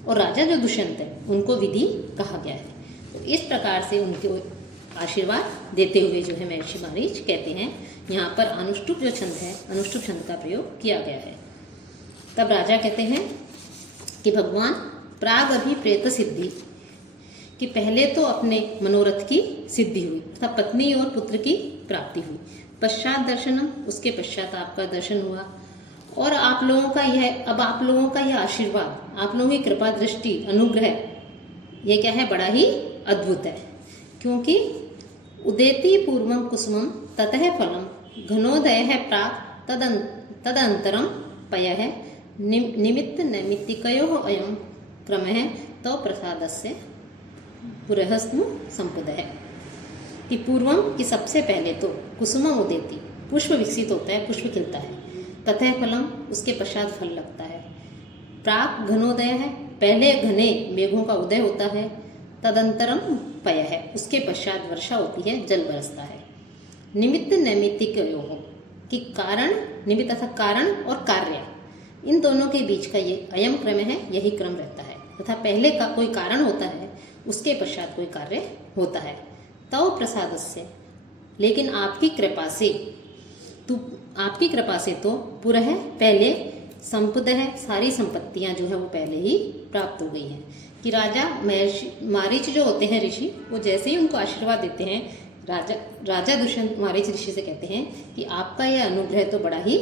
और राजा जो दुष्यंत है उनको विधि कहा गया है। तो इस प्रकार से उनको आशीर्वाद देते हुए जो है महर्षि मारीच कहते हैं, यहाँ पर अनुष्टुप जो छंद है, अनुष्टुप छंद का प्रयोग किया गया है। तब राजा कहते हैं कि भगवान प्राग अभिप्रेत सिद्धि, कि पहले तो अपने मनोरथ की सिद्धि हुई तथा पत्नी और पुत्र की प्राप्ति हुई। पश्चात दर्शनम, उसके पश्चात आपका दर्शन हुआ। और आप लोगों का यह, अब आप लोगों का यह आशीर्वाद, आप लोगों की कृपा दृष्टि, अनुग्रह, ये क्या है? बड़ा ही अद्भुत है। क्योंकि उदेति पूर्वम कुसुमम ततः फलम घनोदय है प्राक तदंतरम पय है निमित्त नैमित्तिकयो अयम क्रम है तो प्रसादस्य पुरहस्नु संपद है। कि पूर्वम, कि सबसे पहले तो कुसुमम उदेति, पुष्प विकसित होता है, पुष्प खिलता है। ततः फलम, उसके पश्चात फल लगता है। प्राक घनोदय है, पहले घने मेघों का उदय होता है। तदंतरम पय है, उसके पश्चात वर्षा होती है, जल बरसता है। निमित्त नैमित्तिकयोः, कि कारण, निमित्त अर्थात कारण और कार्य, इन दोनों के बीच का ये अयम क्रम है, यही क्रम रहता है। तथा पहले का कोई कारण होता है, उसके पश्चात कोई कार्य होता है। तव प्रसादस्य, लेकिन आपकी कृपा से, तो आपकी कृपा से तो पुरः है, पहले संपद है, सारी संपत्तियां जो है वो पहले ही प्राप्त हो गई हैं। कि राजा महर्षि मारीच जो होते हैं ऋषि, वो जैसे ही उनको आशीर्वाद देते हैं, राजा दुष्यंत मारीच ऋषि से कहते हैं कि आपका यह अनुग्रह तो बड़ा ही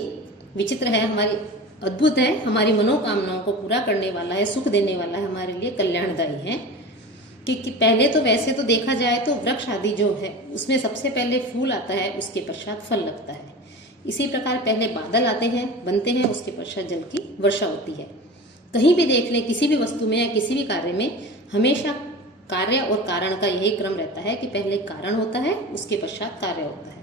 विचित्र है, हमारी अद्भुत है, हमारी मनोकामनाओं को पूरा करने वाला है, सुख देने वाला है, हमारे लिए कल्याणदायी है। कि पहले तो वैसे तो देखा जाए तो वृक्ष आदि जो है उसमें सबसे पहले फूल आता है, उसके पश्चात फल लगता है। इसी प्रकार पहले बादल आते हैं, बनते हैं, उसके पश्चात जल की वर्षा होती है। कहीं भी देख लें, किसी भी वस्तु में या किसी भी कार्य में हमेशा कार्य और कारण का यही क्रम रहता है कि पहले कारण होता है, उसके पश्चात कार्य होता है।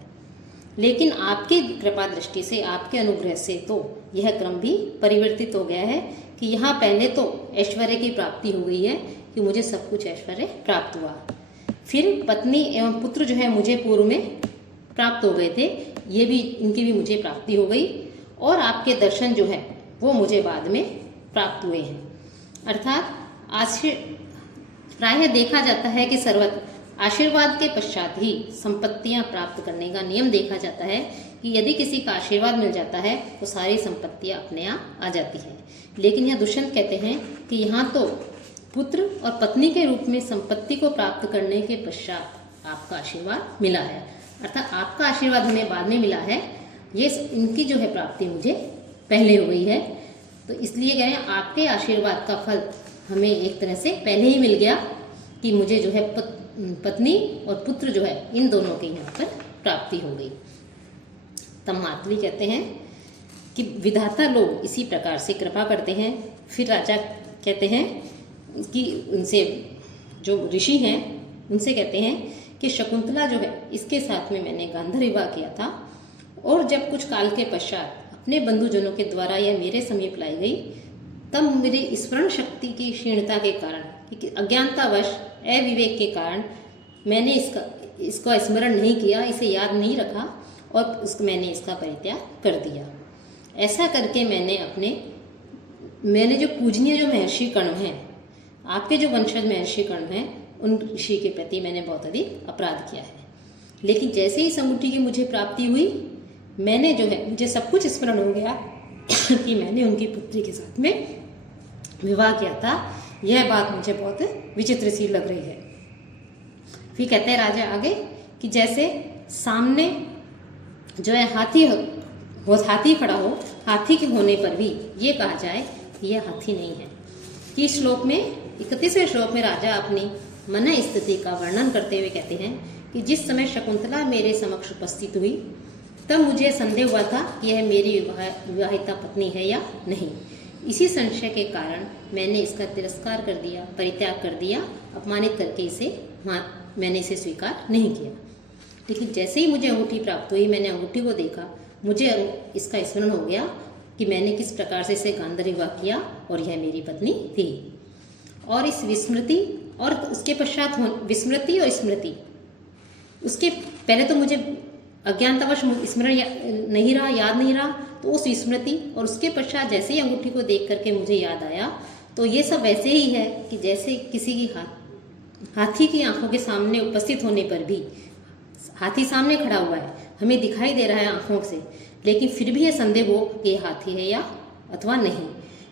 लेकिन आपकी कृपा दृष्टि से, आपके अनुग्रह से तो यह क्रम भी परिवर्तित हो गया है कि यहाँ पहले तो ऐश्वर्य की प्राप्ति हो गई है कि मुझे सब कुछ ऐश्वर्य प्राप्त हुआ। फिर पत्नी एवं पुत्र जो है मुझे पूर्व में प्राप्त हो गए थे, ये भी, इनकी भी मुझे प्राप्ति हो गई। और आपके दर्शन जो है वो मुझे बाद में प्राप्त हुए हैं। अर्थात प्रायः देखा जाता है कि सर्वत्र आशीर्वाद के पश्चात ही संपत्तियां प्राप्त करने का नियम देखा जाता है कि यदि किसी का आशीर्वाद मिल जाता है तो सारी संपत्तियां अपने आप आ जाती है। लेकिन यह दुष्यंत कहते हैं कि यहाँ तो पुत्र और पत्नी के रूप में संपत्ति को प्राप्त करने के पश्चात आपका आशीर्वाद मिला है, अर्थात आपका आशीर्वाद हमें बाद में मिला है, ये इनकी जो है प्राप्ति मुझे पहले हो गई है। तो इसलिए कह रहे हैं आपके आशीर्वाद का फल हमें एक तरह से पहले ही मिल गया कि मुझे जो है पत्नी और पुत्र जो है इन दोनों के यहाँ पर प्राप्ति हो गई। तब मातली कहते हैं कि विधाता लोग इसी प्रकार से कृपा करते हैं। फिर राजा कहते हैं कि उनसे जो ऋषि हैं उनसे कहते हैं कि शकुंतला जो है इसके साथ में मैंने गांधर्व विवाह किया था, और जब कुछ काल के पश्चात अपने बंधुजनों के द्वारा यह मेरे समीप लाई गई, तब मेरी स्मरण शक्ति की क्षीणता के कारण, अज्ञानतावश, अविवेक के कारण मैंने इसका स्मरण नहीं किया, इसे याद नहीं रखा और मैंने इसका परित्याग कर दिया। ऐसा करके मैंने जो पूजनीय जो महर्षि कर्ण हैं, आपके जो वंशज महर्षि कर्ण हैं, उन ऋषि के प्रति मैंने बहुत अधिक अपराध किया है। लेकिन जैसे ही समूठी की मुझे प्राप्ति हुई, मैंने जो है, मुझे सब कुछ स्मरण हो गया कि मैंने उनकी पुत्री के साथ में विवाह किया था। यह बात मुझे बहुत विचित्र सी लग रही है। फिर कहते हैं राजा आगे कि जैसे सामने जो है हाथी खड़ा हो, हाथी के होने पर भी ये कहा जाए कि यह हाथी नहीं है। कि श्लोक में 31वें श्लोक में राजा अपनी मन स्थिति का वर्णन करते हुए कहते हैं कि जिस समय शकुंतला मेरे समक्ष उपस्थित हुई, तब मुझे संदेह हुआ था कि यह मेरी विवाहिता पत्नी है या नहीं। इसी संशय के कारण मैंने इसका तिरस्कार कर दिया, परित्याग कर दिया, अपमानित करके मैंने इसे स्वीकार नहीं किया। लेकिन जैसे ही मुझे अंगूठी प्राप्त हुई, मैंने अंगूठी को देखा, मुझे इसका स्मरण हो गया कि मैंने किस प्रकार से इसे गांधर्व विवाह किया और यह मेरी पत्नी थी। और इस विस्मृति और उसके पश्चात विस्मृति और स्मृति, उसके पहले तो मुझे अज्ञानतावश स्मरण नहीं रहा, याद नहीं रहा, तो उस विस्मृति और उसके पश्चात जैसे ही अंगूठी को देख करके मुझे याद आया, तो ये सब वैसे ही है कि जैसे किसी की हाथी की आंखों के सामने उपस्थित होने पर भी, हाथी सामने खड़ा हुआ है, हमें दिखाई दे रहा है आंखों से, लेकिन फिर भी यह संदेह हो कि यह हाथी है या अथवा नहीं।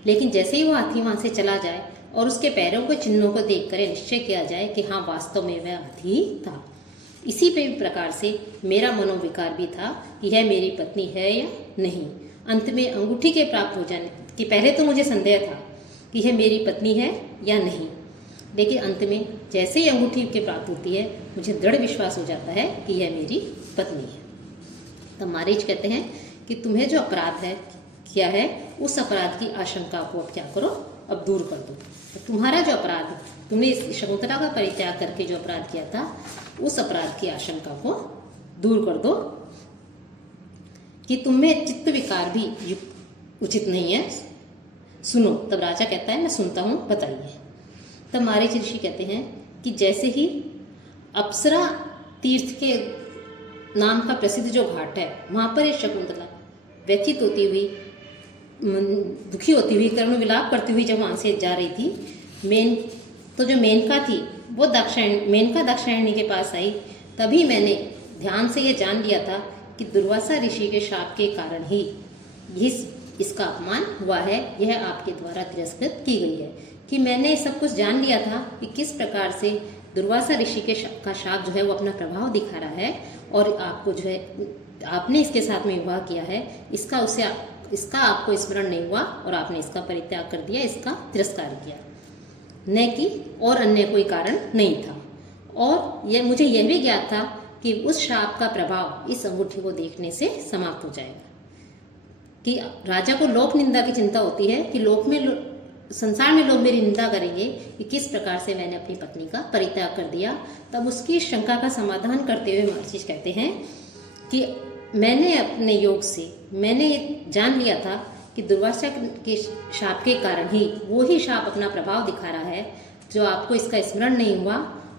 लेकिन जैसे ही वो हाथी वहाँ से चला जाए और उसके पैरों के चिन्हों को देख कर निश्चय किया जाए कि हाँ, वास्तव में वह हाथी था। इसी प्रकार से मेरा मनोविकार भी था कि यह मेरी पत्नी है या नहीं। अंत में अंगूठी के प्राप्त हो जाने कि पहले तो मुझे संदेह था कि यह मेरी पत्नी है या नहीं, लेकिन अंत में जैसे ही अंगूठी के प्राप्त होती है, मुझे दृढ़ विश्वास हो जाता है कि यह मेरी पत्नी है। तब मारीच कहते हैं कि तुम्हें जो अपराध है किया है, उस अपराध की आशंका को अब क्या करो, अब दूर कर दो। तो तुम्हारा जो अपराध, तुमने इस शकुंतला का परित्याग करके जो अपराध किया था, उस अपराध की आशंका को दूर कर दो कि तुम्हें चित्त विकार भी उचित नहीं है। सुनो। तब राजा कहता है मैं सुनता हूँ, बताइए। तब मारीच ऋषि कहते हैं कि जैसे ही अप्सरा तीर्थ के नाम का प्रसिद्ध जो घाट है, वहाँ पर एक शकुंतला व्यथित होती हुई, दुखी होती हुई, करुण विलाप करती हुई जब वहाँ से जा रही थी, जो मेनका थी वो मेनका दाक्षायणी के पास आई, तभी मैंने ध्यान से ये जान लिया था कि दुर्वासा ऋषि के शाप के कारण ही इसका अपमान हुआ है, यह आपके द्वारा तिरस्कृत की गई है। कि मैंने सब कुछ जान लिया था कि किस प्रकार से दुर्वासा ऋषि का शाप जो है वो अपना प्रभाव दिखा रहा है, और आपको जो है आपने इसके साथ में विवाह किया है, इसका आपको स्मरण नहीं हुआ और आपने इसका परित्याग कर दिया, इसका तिरस्कार किया, न कि और अन्य कोई कारण नहीं था। और मुझे यह भी ज्ञात था कि उस शाप का प्रभाव इस अंगूठी को देखने से समाप्त हो जाएगा। कि राजा को लोक निंदा की चिंता होती है कि लोक में संसार में लोग मेरी निंदा करेंगे कि किस प्रकार से मैंने अपनी पत्नी का परित्याग कर दिया। तब उसकी शंका का समाधान करते हुए महर्षि कहते हैं कि मैंने अपने योग से मैंने ये जान लिया था कि दुर्वासा के शाप के कारण ही वो ही शाप अपना प्रभाव दिखा रहा है जो आपको इसका स्मरण नहीं हुआ,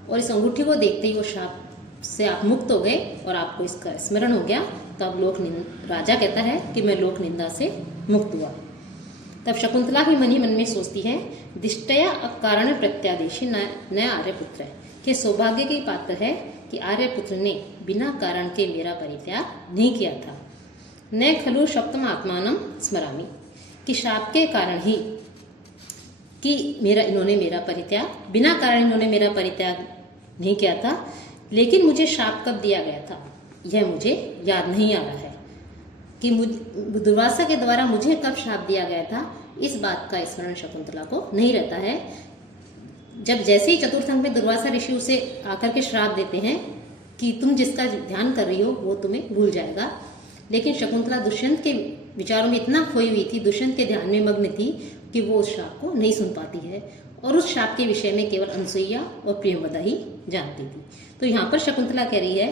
और इस अंगूठी को देखते ही वो शाप से आप मुक्त हो गए और आपको इसका स्मरण हो गया। तब राजा कहता है कि मैं लोक निंदा से मुक्त हुआ। तब शकुंतला भी मन ही मन में सोचती है, दिष्टया अकारण प्रत्यादेशी न आर्यपुत्र है कि सौभाग्य की पात्र है कि आर्यपुत्र ने बिना कारण के मेरा परित्याग नहीं किया था। न खलु सप्तम आत्मानम स्मरामि कि शाप के कारण ही कि इन्होंने मेरा परित्याग बिना कारण इन्होंने मेरा परित्याग नहीं किया था, लेकिन मुझे शाप कब दिया गया था यह मुझे याद नहीं आ रहा है कि दुर्वासा के द्वारा मुझे कब शाप दिया गया था। इस बात का स्मरण शकुंतला को नहीं रहता है। जब जैसे ही चतुर्थ अंक में दुर्वासा ऋषि उसे आकर के श्राप देते हैं कि तुम जिसका ध्यान कर रही हो वो तुम्हें भूल जाएगा, लेकिन शकुंतला दुष्यंत के विचारों में इतना खोई हुई थी, दुष्यंत के ध्यान में मग्न थी कि वो उस शाप को नहीं सुन पाती है, और उस शाप के विषय में केवल अनसुईया और प्रियंवदा ही जानती थी। तो यहाँ पर शकुंतला कह रही है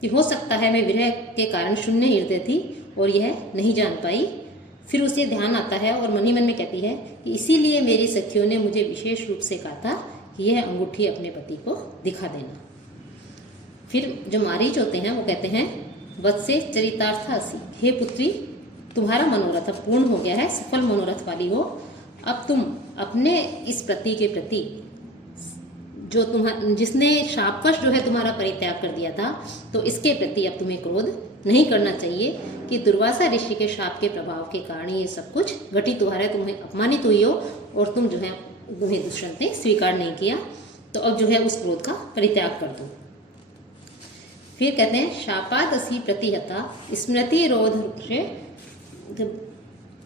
कि हो सकता है मैं विरह के कारण शून्य हृदय थी और यह नहीं जान पाई। फिर उसे ध्यान आता है और मन ही मन में कहती है कि इसीलिए मेरी सखियों ने मुझे विशेष रूप से कहा था कि यह अंगूठी अपने पति को दिखा देना। फिर जो मारीच होते हैं वो कहते हैं, वत्से चरितार्थ असी, हे पुत्री तुम्हारा मनोरथ पूर्ण हो गया है, सफल मनोरथ वाली हो। अब तुम अपने इस पति के प्रति जो जिसने शापवश जो है तुम्हारा परित्याग कर दिया था, तो इसके प्रति अब तुम्हें क्रोध नहीं करना चाहिए कि दुर्वासा ऋषि के शाप के प्रभाव के कारण ये सब कुछ घटित हुआ है, तुम्हें अपमानित हुई हो और तुम्हें दुष्यंत ने स्वीकार नहीं किया, तो अब जो है उस क्रोध का परित्याग कर दो। फिर कहते हैं, शापादसी प्रतिहता स्मृति रोध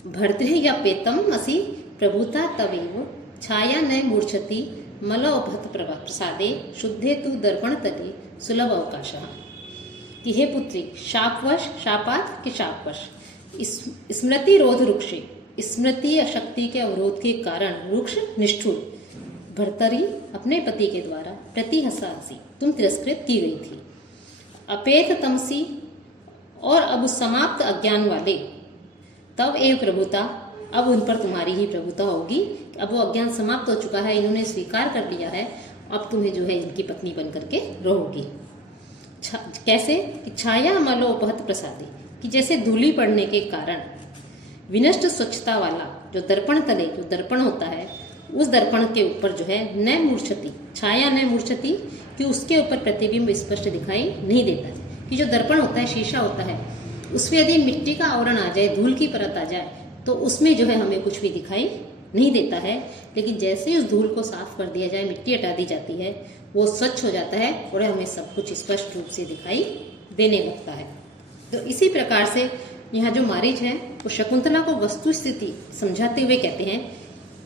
भर्तृ या पेतम असी प्रभुता तवेव छाया न मूर्छति मलोभत प्रसादे शुद्धे तु दर्पण तले सुलभ अवकाश। कि हे पुत्री शापात के शापवश स्मृति रोध रुक्षे स्मृति शक्ति के अवरोध के कारण रुक्ष निष्ठुर भर्तरी अपने पति के द्वारा प्रतिहसासी तुम तिरस्कृत की गई थी। अपेत तमसी और अब समाप्त अज्ञान वाले तब एव प्रभुता, अब उन पर तुम्हारी ही प्रभुता होगी। अब वो अज्ञान समाप्त हो चुका है, इन्होंने स्वीकार कर लिया है, अब तुम्हें जो है इनकी पत्नी बन करके रहोगी। कैसे कि छाया मलोपहत प्रसादी, कि जैसे धूली पड़ने के कारण विनष्ट स्वच्छता वाला जो दर्पण तले जो दर्पण होता है, उस दर्पण के ऊपर जो है न मूर्छति छाया न मूर्छति, कि उसके ऊपर प्रतिबिंब स्पष्ट दिखाई नहीं देता। कि जो दर्पण होता है शीशा होता है, उसमें यदि मिट्टी का आवरण आ जाए, धूल की परत आ जाए, तो उसमें जो है हमें कुछ भी दिखाई नहीं देता है। लेकिन जैसे ही उस धूल को साफ कर दिया जाए, मिट्टी हटा दी जाती है, वो स्वच्छ हो जाता है और हमें सब कुछ स्पष्ट रूप से दिखाई देने लगता है। तो इसी प्रकार से यहाँ जो मारीच हैं वो शकुंतला को वस्तु स्थिति समझाते हुए कहते हैं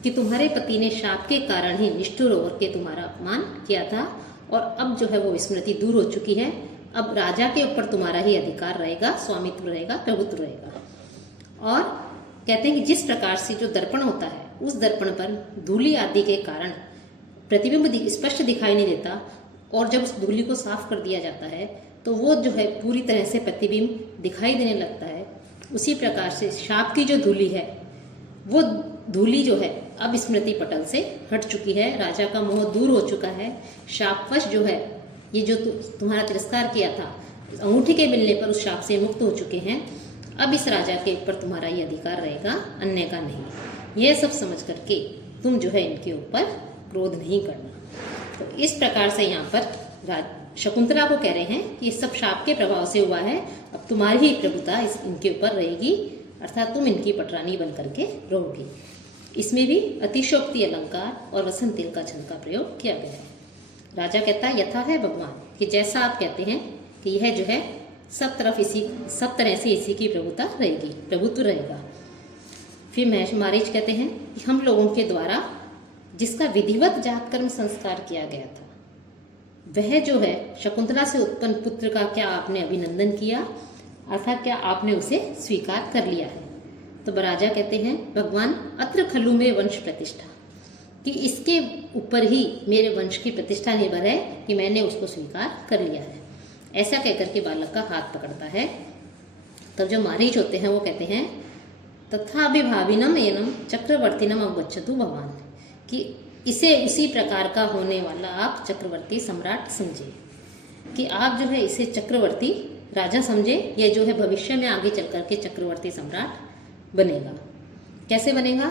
कि तुम्हारे पति ने शाप के कारण ही निष्ठुर होकर के तुम्हारा अपमान किया था, और अब जो है वो स्मृति दूर हो चुकी है। अब राजा के ऊपर तुम्हारा ही अधिकार रहेगा, स्वामित्व रहेगा, प्रभुत्व रहेगा। और कहते हैं कि जिस प्रकार से जो दर्पण होता है, उस दर्पण पर धूली आदि के कारण प्रतिबिंब स्पष्ट दिखाई नहीं देता, और जब उस धूली को साफ कर दिया जाता है तो वो जो है पूरी तरह से प्रतिबिंब दिखाई देने लगता है। उसी प्रकार से शाप की जो धूली है, वो धूली जो है अब स्मृति पटल से हट चुकी है, राजा का मोह दूर हो चुका है। शापवश जो है ये जो तुम्हारा तिरस्कार किया था, अंगूठी के मिलने पर उस शाप से मुक्त हो चुके हैं। अब इस राजा के ऊपर तुम्हारा ये अधिकार रहेगा, अन्य का नहीं। यह सब समझ करके तुम जो है इनके ऊपर क्रोध नहीं करना। तो इस प्रकार से यहाँ पर शकुंतला को कह रहे हैं कि ये सब शाप के प्रभाव से हुआ है, अब तुम्हारी ही प्रभुता इनके ऊपर रहेगी, अर्थात तुम इनकी पटरानी बन करके रहोगी। इसमें भी अतिशोक्ति अलंकार और वसंतिल का छंद का प्रयोग किया गया है। राजा कहता है यथा है भगवान, कि जैसा आप कहते हैं कि यह जो है सब तरह से इसी की प्रभुता रहेगी, प्रभुत्व रहेगा। फिर मारीच कहते हैं कि हम लोगों के द्वारा जिसका विधिवत जातकर्म संस्कार किया गया था, वह जो है शकुंतला से उत्पन्न पुत्र का क्या आपने अभिनंदन किया, अर्थात क्या आपने उसे स्वीकार कर लिया है। तो राजा कहते हैं भगवान अत्र खलु में वंश प्रतिष्ठा, कि इसके ऊपर ही मेरे वंश की प्रतिष्ठा निर्भर है कि मैंने उसको स्वीकार कर लिया है। ऐसा कहकर के बालक का हाथ पकड़ता है। तब जो मारीच होते हैं वो कहते हैं तथाभिभाविनम एनम चक्रवर्तीनम अवगच्छतु भगवान, कि इसे उसी प्रकार का होने वाला आप चक्रवर्ती सम्राट समझे, कि आप जो है इसे चक्रवर्ती राजा समझे, ये जो है भविष्य में आगे चल करके चक्रवर्ती सम्राट बनेगा। कैसे बनेगा?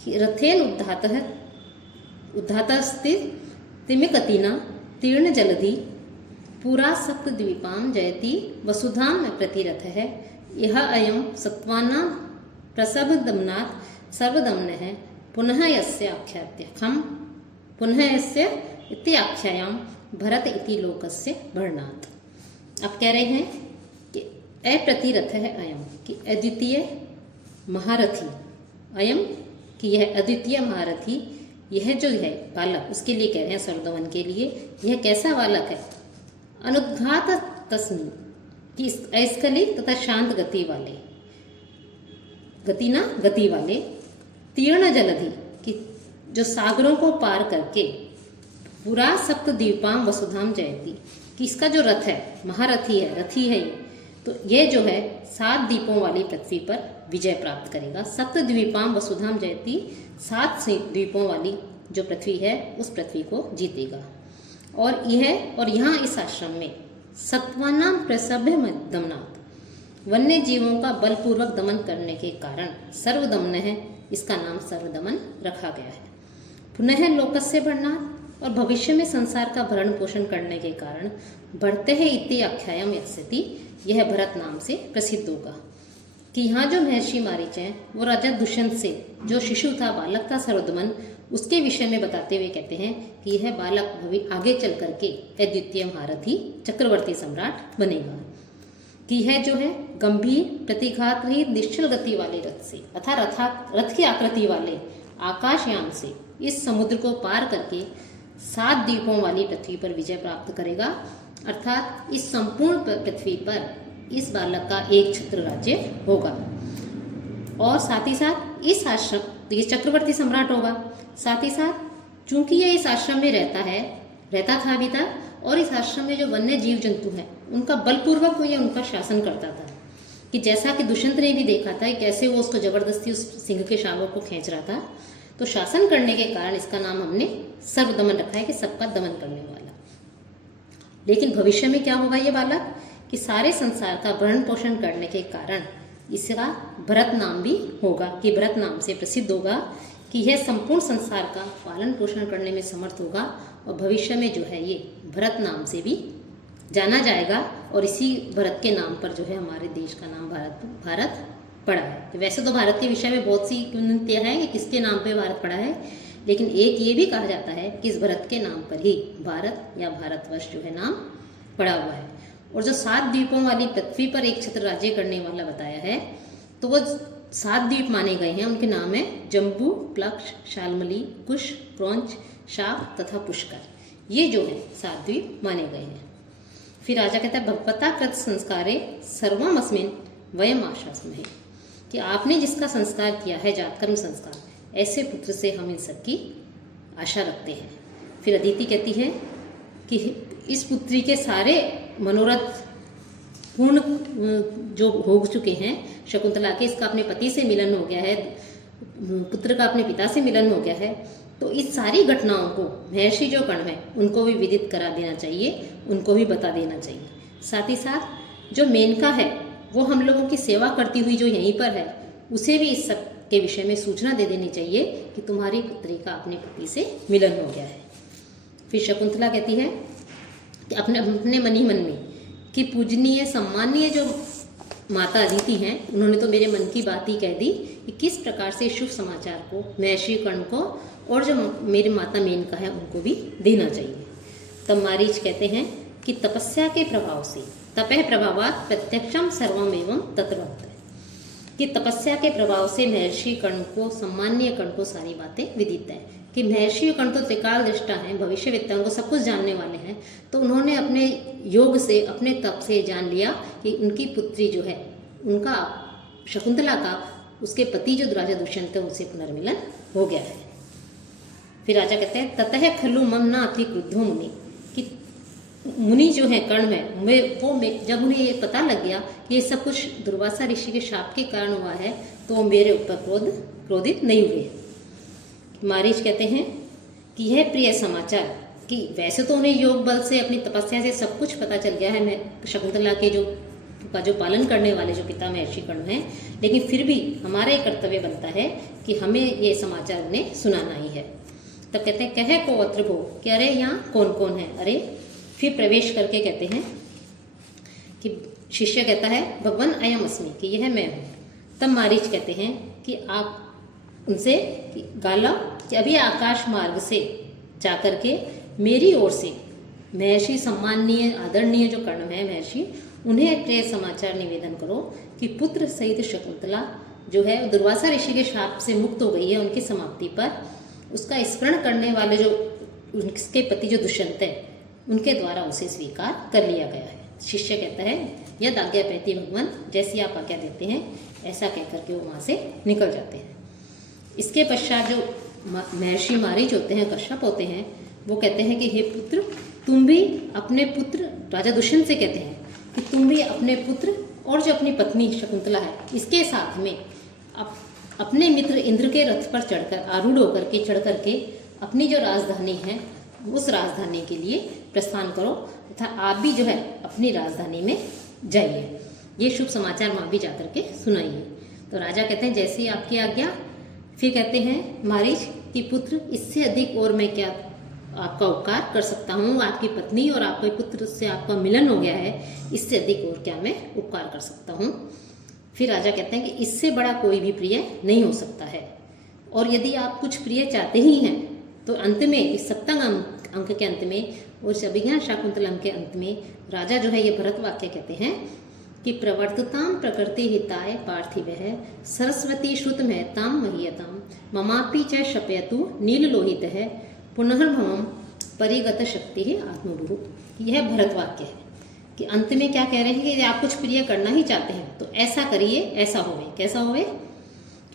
कि रथेन उद्धातस्ति तिमिकतिना तीर्ण जलधि पूरा सप्त द्वीपाम जयति वसुधाम प्रतिरथ है, यह अयम सत्वानां प्रसभ दमनात् सर्वदमन है, पुनः यस्य आख्यात्यखम पुनः यस्य इति आख्यायाम भरत इति लोकस्य वर्णात्। अब कह रहे हैं कि अप्रतिरथ है अयम, कि अद्वितीय महारथी, अयम कि यह अद्वितीय महारथी, यह जो है बालक उसके लिए कह रहे हैं सर्वदमन के लिए, यह कैसा बालक है? अनुद्घात तस्मी, कि ऐस्खली तथा शांत गति वाले, गति वाले, तीर्ण जलधि, कि जो सागरों को पार करके पूरा सप्त द्वीपाम वसुधाम जयती, कि इसका जो रथ है, महारथी है, रथी है ये, तो ये जो है 7 द्वीपों वाली पृथ्वी पर विजय प्राप्त करेगा। सप्त द्वीपाम वसुधाम जयती, 7 द्वीपों वाली जो पृथ्वी है उस पृथ्वी को जीतेगा। और यहाँ इस आश्रम में सत्वानां प्रसभ्य दमनात्, वन्य जीवों का बलपूर्वक दमन करने के कारण सर्वदमन है, इसका नाम सर्वदमन रखा गया है। पुनः लोकस्य वर्णात्, और भविष्य में संसार का भरण पोषण करने के कारण बढ़ते हैं इति आख्यायम यस्यति, यह भरत नाम से प्रसिद्ध होगा। कि यहाँ जो महर्षि मारीच हैं वो राजा दुष्यंत से जो शिशु था, बालक था सर्वदमन, उसके विषय में बताते हुए कहते हैं कि यह बालक आगे चल करके अद्वितीय महारथी चक्रवर्ती सम्राट बनेगा। कि यह जो है गंभीर प्रतिघात रहित निश्चल गति वाले रथ से अर्थात रथ की आकृति वाले आकाशयान से इस समुद्र को पार करके 7 द्वीपों वाली पृथ्वी पर विजय प्राप्त करेगा। अर्थात इस संपूर्ण पृथ्वी पर इस बालक का एक छत्र राज्य होगा। और साथ ही साथ इस आश्रम, तो ये चक्रवर्ती सम्राट होगा। साथ ही साथ चूंकि ये इस आश्रम में रहता था अभी तक, और इस आश्रम में जो वन्य जीव जंतु हैं उनका बलपूर्वक वो ये उनका शासन करता था। कि जैसा कि दुष्यंत ने भी देखा था कैसे वो उसको जबरदस्ती उस सिंह के शावक को खींच रहा था, तो शासन करने के कारण इसका नाम हमने सर्वदमन रखा है, कि सबका दमन करने वाला। लेकिन भविष्य में क्या होगा ये बालक? कि सारे संसार का भरण पोषण करने के कारण इसका भरत नाम भी होगा, कि भरत नाम से प्रसिद्ध होगा, कि यह संपूर्ण संसार का पालन पोषण करने में समर्थ होगा। और भविष्य में जो है ये भरत नाम से भी जाना जाएगा। और इसी भरत के नाम पर जो है हमारे देश का नाम भारत पड़ा है। वैसे तो भारत के विषय में बहुत सी किंवदंतियां हैं कि किसके नाम पे भारत पड़ा है, लेकिन एक ये भी कहा जाता है कि इस भरत के नाम पर ही भारत या भारतवर्ष जो है नाम पड़ा हुआ है। और जो 7 द्वीपों वाली पृथ्वी पर एक छत्र राज्य करने वाला बताया है, तो वो 7 द्वीप माने गए हैं। उनके नाम है जम्बू, प्लक्ष, शाल्मली, कुश, क्रौंच, शाप तथा पुष्कर। ये जो है 7 द्वीप माने गए हैं। फिर राजा कहता है भगवता कृत संस्कारे सर्वम अस्मिन् वयम आशास्महे, कि आपने जिसका संस्कार किया है, जातकर्म संस्कार, ऐसे पुत्र से हम इन सब की आशा रखते हैं। फिर अदिति कहती है कि इस पुत्री के सारे मनोरथ पूर्ण जो हो चुके हैं शकुंतला के, इसका अपने पति से मिलन हो गया है, पुत्र का अपने पिता से मिलन हो गया है, तो इस सारी घटनाओं को महर्षि जो कर्ण है उनको भी विदित करा देना चाहिए, उनको भी बता देना चाहिए। साथ ही साथ जो मेनका है वो हम लोगों की सेवा करती हुई जो यहीं पर है, उसे भी इस सब के विषय में सूचना दे देनी चाहिए कि तुम्हारी पुत्री का अपने पति से मिलन हो गया है। फिर शकुंतला कहती है कि अपने मन ही मन में कि पूजनीय सम्मानीय जो माता अदिति हैं, उन्होंने तो मेरे मन की बात ही कह दी कि किस प्रकार से शुभ समाचार को महर्षि कर्ण को और जो मेरी माता मेनका है उनको भी देना चाहिए। तब मारीच कहते हैं कि तपस्या के प्रभाव से, तपः प्रभावात् प्रत्यक्षम सर्वमेवं तत्रवत्, कि तपस्या के प्रभाव से महर्षि कर्ण को, सम्मानीय कर्ण को सारी बातें विदित है। कि महर्षि कर्ण तो त्रिकाल दृष्टा हैं, भविष्यवेत्ताओं को सब कुछ जानने वाले हैं, तो उन्होंने अपने योग से, अपने तप से जान लिया कि उनकी पुत्री जो है, उनका शकुंतला का उसके पति जो राजा दुष्यंत है उनसे पुनर्मिलन हो गया है। फिर राजा कहते हैं ततः खलु मम न अति क्रुद्धो मुनि, कि मुनि जो है कर्ण है जब उन्हें ये पता लग गया कि ये सब कुछ दुर्वासा ऋषि के शाप के कारण हुआ है तो वो मेरे ऊपर क्रोधित नहीं हुए। मारीच कहते हैं कि यह प्रिय समाचार, कि वैसे तो उन्हें योग बल से अपनी तपस्या से सब कुछ पता चल गया है, मैं शकुंतला के जो पालन करने वाले जो पिता महर्षि कर्ण हैं, लेकिन फिर भी हमारा ये कर्तव्य बनता है कि हमें ये समाचार उन्हें सुनाना ही है। तब कहते हैं कह को अत्र भो, कि अरे यहाँ कौन कौन है। अरे फिर प्रवेश करके कहते हैं कि शिष्य कहता है भगवान अयम अस्मि, कि यह मैं हूँ। तब मारीच कहते हैं कि आप उनसे गाला कि अभी आकाश मार्ग से जाकर के मेरी ओर से महर्षि सम्माननीय आदरणीय जो कर्ण है महर्षि, उन्हें प्रिय समाचार निवेदन करो कि पुत्र सहित शकुंतला जो है दुर्वासा ऋषि के शाप से मुक्त हो गई है। उनकी समाप्ति पर उसका स्मरण करने वाले जो उसके पति जो दुष्यंत है उनके द्वारा उसे स्वीकार कर लिया गया है। शिष्य कहता है यद आज्ञा पैती भगवान, जैसी आप आज्ञा देते हैं ऐसा कहकर के वो वहाँ से निकल जाते हैं। इसके पश्चात जो महर्षि मारीच होते हैं, कश्यप होते हैं, वो कहते हैं कि हे पुत्र, तुम भी अपने पुत्र, राजा दुष्यंत से कहते हैं कि तुम भी अपने पुत्र और जो अपनी पत्नी शकुंतला है इसके साथ में अपने मित्र इंद्र के रथ पर चढ़कर आरूढ़ होकर के चढ़ करके अपनी जो राजधानी है उस राजधानी के लिए प्रस्थान करो तथा आप भी जो है अपनी राजधानी में जाइए। ये शुभ समाचार वहाँ भी जाकर के सुनाइए। तो राजा कहते हैं जैसी आपकी आज्ञा। फिर कहते हैं मारीच कि पुत्र, इससे अधिक और मैं क्या आपका उपकार कर सकता हूँ। आपकी पत्नी और आपके पुत्र से आपका मिलन हो गया है, इससे अधिक और क्या मैं उपकार कर सकता हूँ। फिर राजा कहते हैं कि इससे बड़ा कोई भी प्रिय नहीं हो सकता है, और यदि आप कुछ प्रिय चाहते ही हैं तो अंत में इस सप्तम अंक के अंत में और अभिज्ञान शाकुंतलम के अंत में राजा जो है ये भरत वाक्य कहते हैं कि प्रवर्तताम प्रकृति हिताय पार्थिवः सरस्वती श्रुत महताम महीयताम ममापि च शपयतु नील लोहित है पुनर्भवम परिगत शक्ति ही आत्मभूत। यह भरत वाक्य है कि अंत में क्या कह रहे हैं कि आप कुछ प्रिय करना ही चाहते हैं तो ऐसा करिए, ऐसा होवे। कैसा होवे?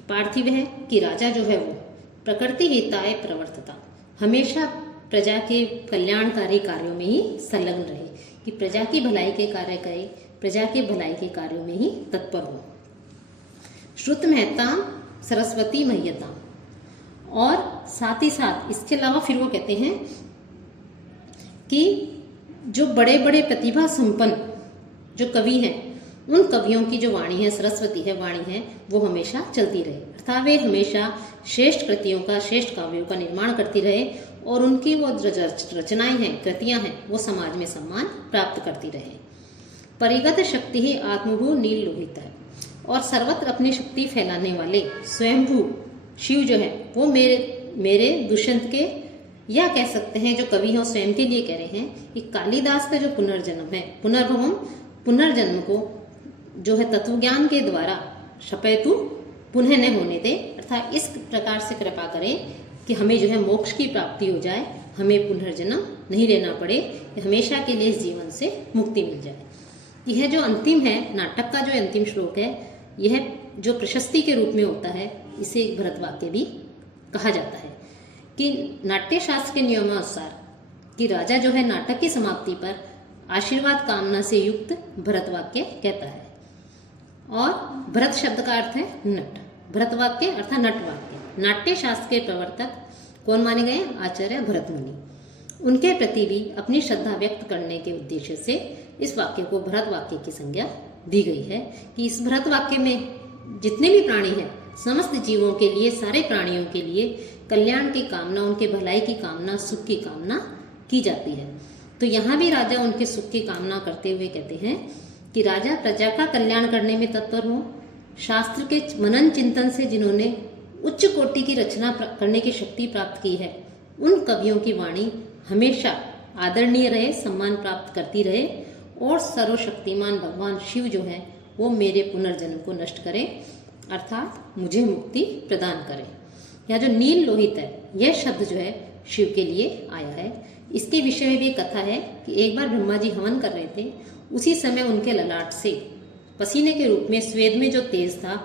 पार्थिव है कि राजा जो है वो प्रकृति हिताय प्रवर्तता, हमेशा प्रजा के कल्याणकारी कार्यों में ही संलग्न रहे, कि प्रजा की भलाई के कार्य करे, प्रजा के भलाई के कार्यों में ही तत्पर हो। श्रुत महताम सरस्वती मह्यताम, और साथ ही साथ इसके अलावा फिर वो कहते हैं कि जो बड़े बड़े प्रतिभा संपन्न जो कवि हैं उन कवियों की जो वाणी है, सरस्वती है वाणी है, वो हमेशा चलती रहे, अर्थात वे हमेशा श्रेष्ठ कृतियों का, श्रेष्ठ काव्यों का निर्माण करती रहे और उनकी वो रचनाएं हैं, कृतियां हैं, वो समाज में सम्मान प्राप्त करती रहे। परिगत शक्ति ही आत्मभू नील लोहित है, और सर्वत्र अपनी शक्ति फैलाने वाले स्वयंभू शिव जो है वो मेरे दुष्यंत के, या कह सकते हैं जो कवि हैं स्वयं के लिए कह रहे हैं कि कालिदास का जो पुनर्जन्म है, पुनर्भवम, पुनर्जन्म को जो है तत्वज्ञान के द्वारा शपयतु पुनः न होने दे, अर्थात इस प्रकार से कृपा करें कि हमें जो है मोक्ष की प्राप्ति हो जाए, हमें पुनर्जन्म नहीं लेना पड़े, हमेशा के लिए इस जीवन से मुक्ति मिल जाए। यह जो अंतिम है नाटक का जो अंतिम श्लोक है, यह जो प्रशस्ति के रूप में होता है, इसे भरत वाक्य भी कहा जाता है कि नाट्य शास्त्र के नियमानुसार कि राजा जो है नाटक की समाप्ति पर आशीर्वाद कामना से युक्त भरत वाक्य कहता है। और भरत शब्द का अर्थ है नट, भरत वाक्य अर्थात नट वाक्य। नाट्य शास्त्र के प्रवर्तक कौन माने गए? आचार्य भरत मुनि। उनके प्रति भी अपनी श्रद्धा व्यक्त करने के उद्देश्य से इस वाक्य को भरत वाक्य की संज्ञा दी गई है कि इस भरत वाक्य में जितने भी प्राणी हैं, समस्त जीवों के लिए, सारे प्राणियों के लिए कल्याण की कामना, उनके भलाई की कामना, सुख की कामना की जाती है। तो यहाँ भी राजा उनके सुख की कामना करते हुए कहते हैं कि राजा प्रजा का कल्याण करने में तत्पर हो, शास्त्र के मनन चिंतन से जिन्होंने उच्च कोटि की रचना करने की शक्ति प्राप्त की है, उन कवियों की वाणी हमेशा आदरणीय रहे, सम्मान प्राप्त करती रहे, और सर्वशक्तिमान भगवान शिव जो है वो मेरे पुनर्जन्म को नष्ट करे, अर्थात मुझे मुक्ति प्रदान करे। यह जो नील लोहित है, यह शब्द जो है शिव के लिए आया है। इसके विषय में भी कथा है कि एक बार ब्रह्मा जी हवन कर रहे थे, उसी समय उनके ललाट से पसीने के रूप में स्वेद में जो तेज था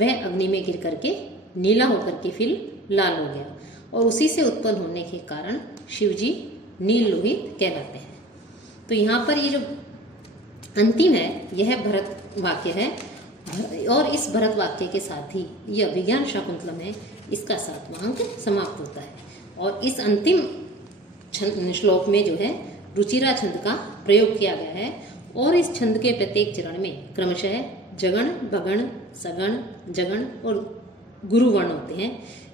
वह अग्नि में गिर करके नीला होकर के फिर लाल हो गया और उसी से उत्पन्न होने के कारण शिव जी नील लोहित कहलाते हैं। तो यहाँ पर ये जो अंतिम है यह भरत वाक्य है और इस भरत वाक्य के साथ ही यह अभिज्ञान शाकुंतलम है, इसका 7वां अंक समाप्त होता है। और इस अंतिम श्लोक में जो है रुचिरा छंद का प्रयोग किया गया है और इस छंद के प्रत्येक चरण में क्रमशः जगण, भगण, सगण, जगण और गुरु वर्ण होते हैं।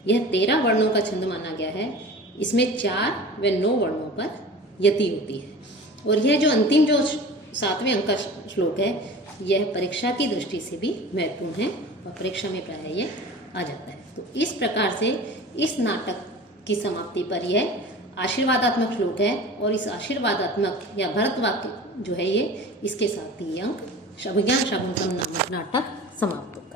यह 13 वर्णों का छंद माना गया है। इसमें 4 व 9 वर्णों पर यति होती है। और यह जो अंतिम जो 7वें अंक का श्लोक है यह परीक्षा की दृष्टि से भी महत्वपूर्ण है और परीक्षा में प्रायः यह आ जाता है। तो इस प्रकार से इस नाटक की समाप्ति पर यह आशीर्वादात्मक श्लोक है और इस आशीर्वादात्मक या भरत वाक्य जो है ये इसके साथ ही अंक अभिज्ञान शाकुंतलम नामक नाटक समाप्त होता है।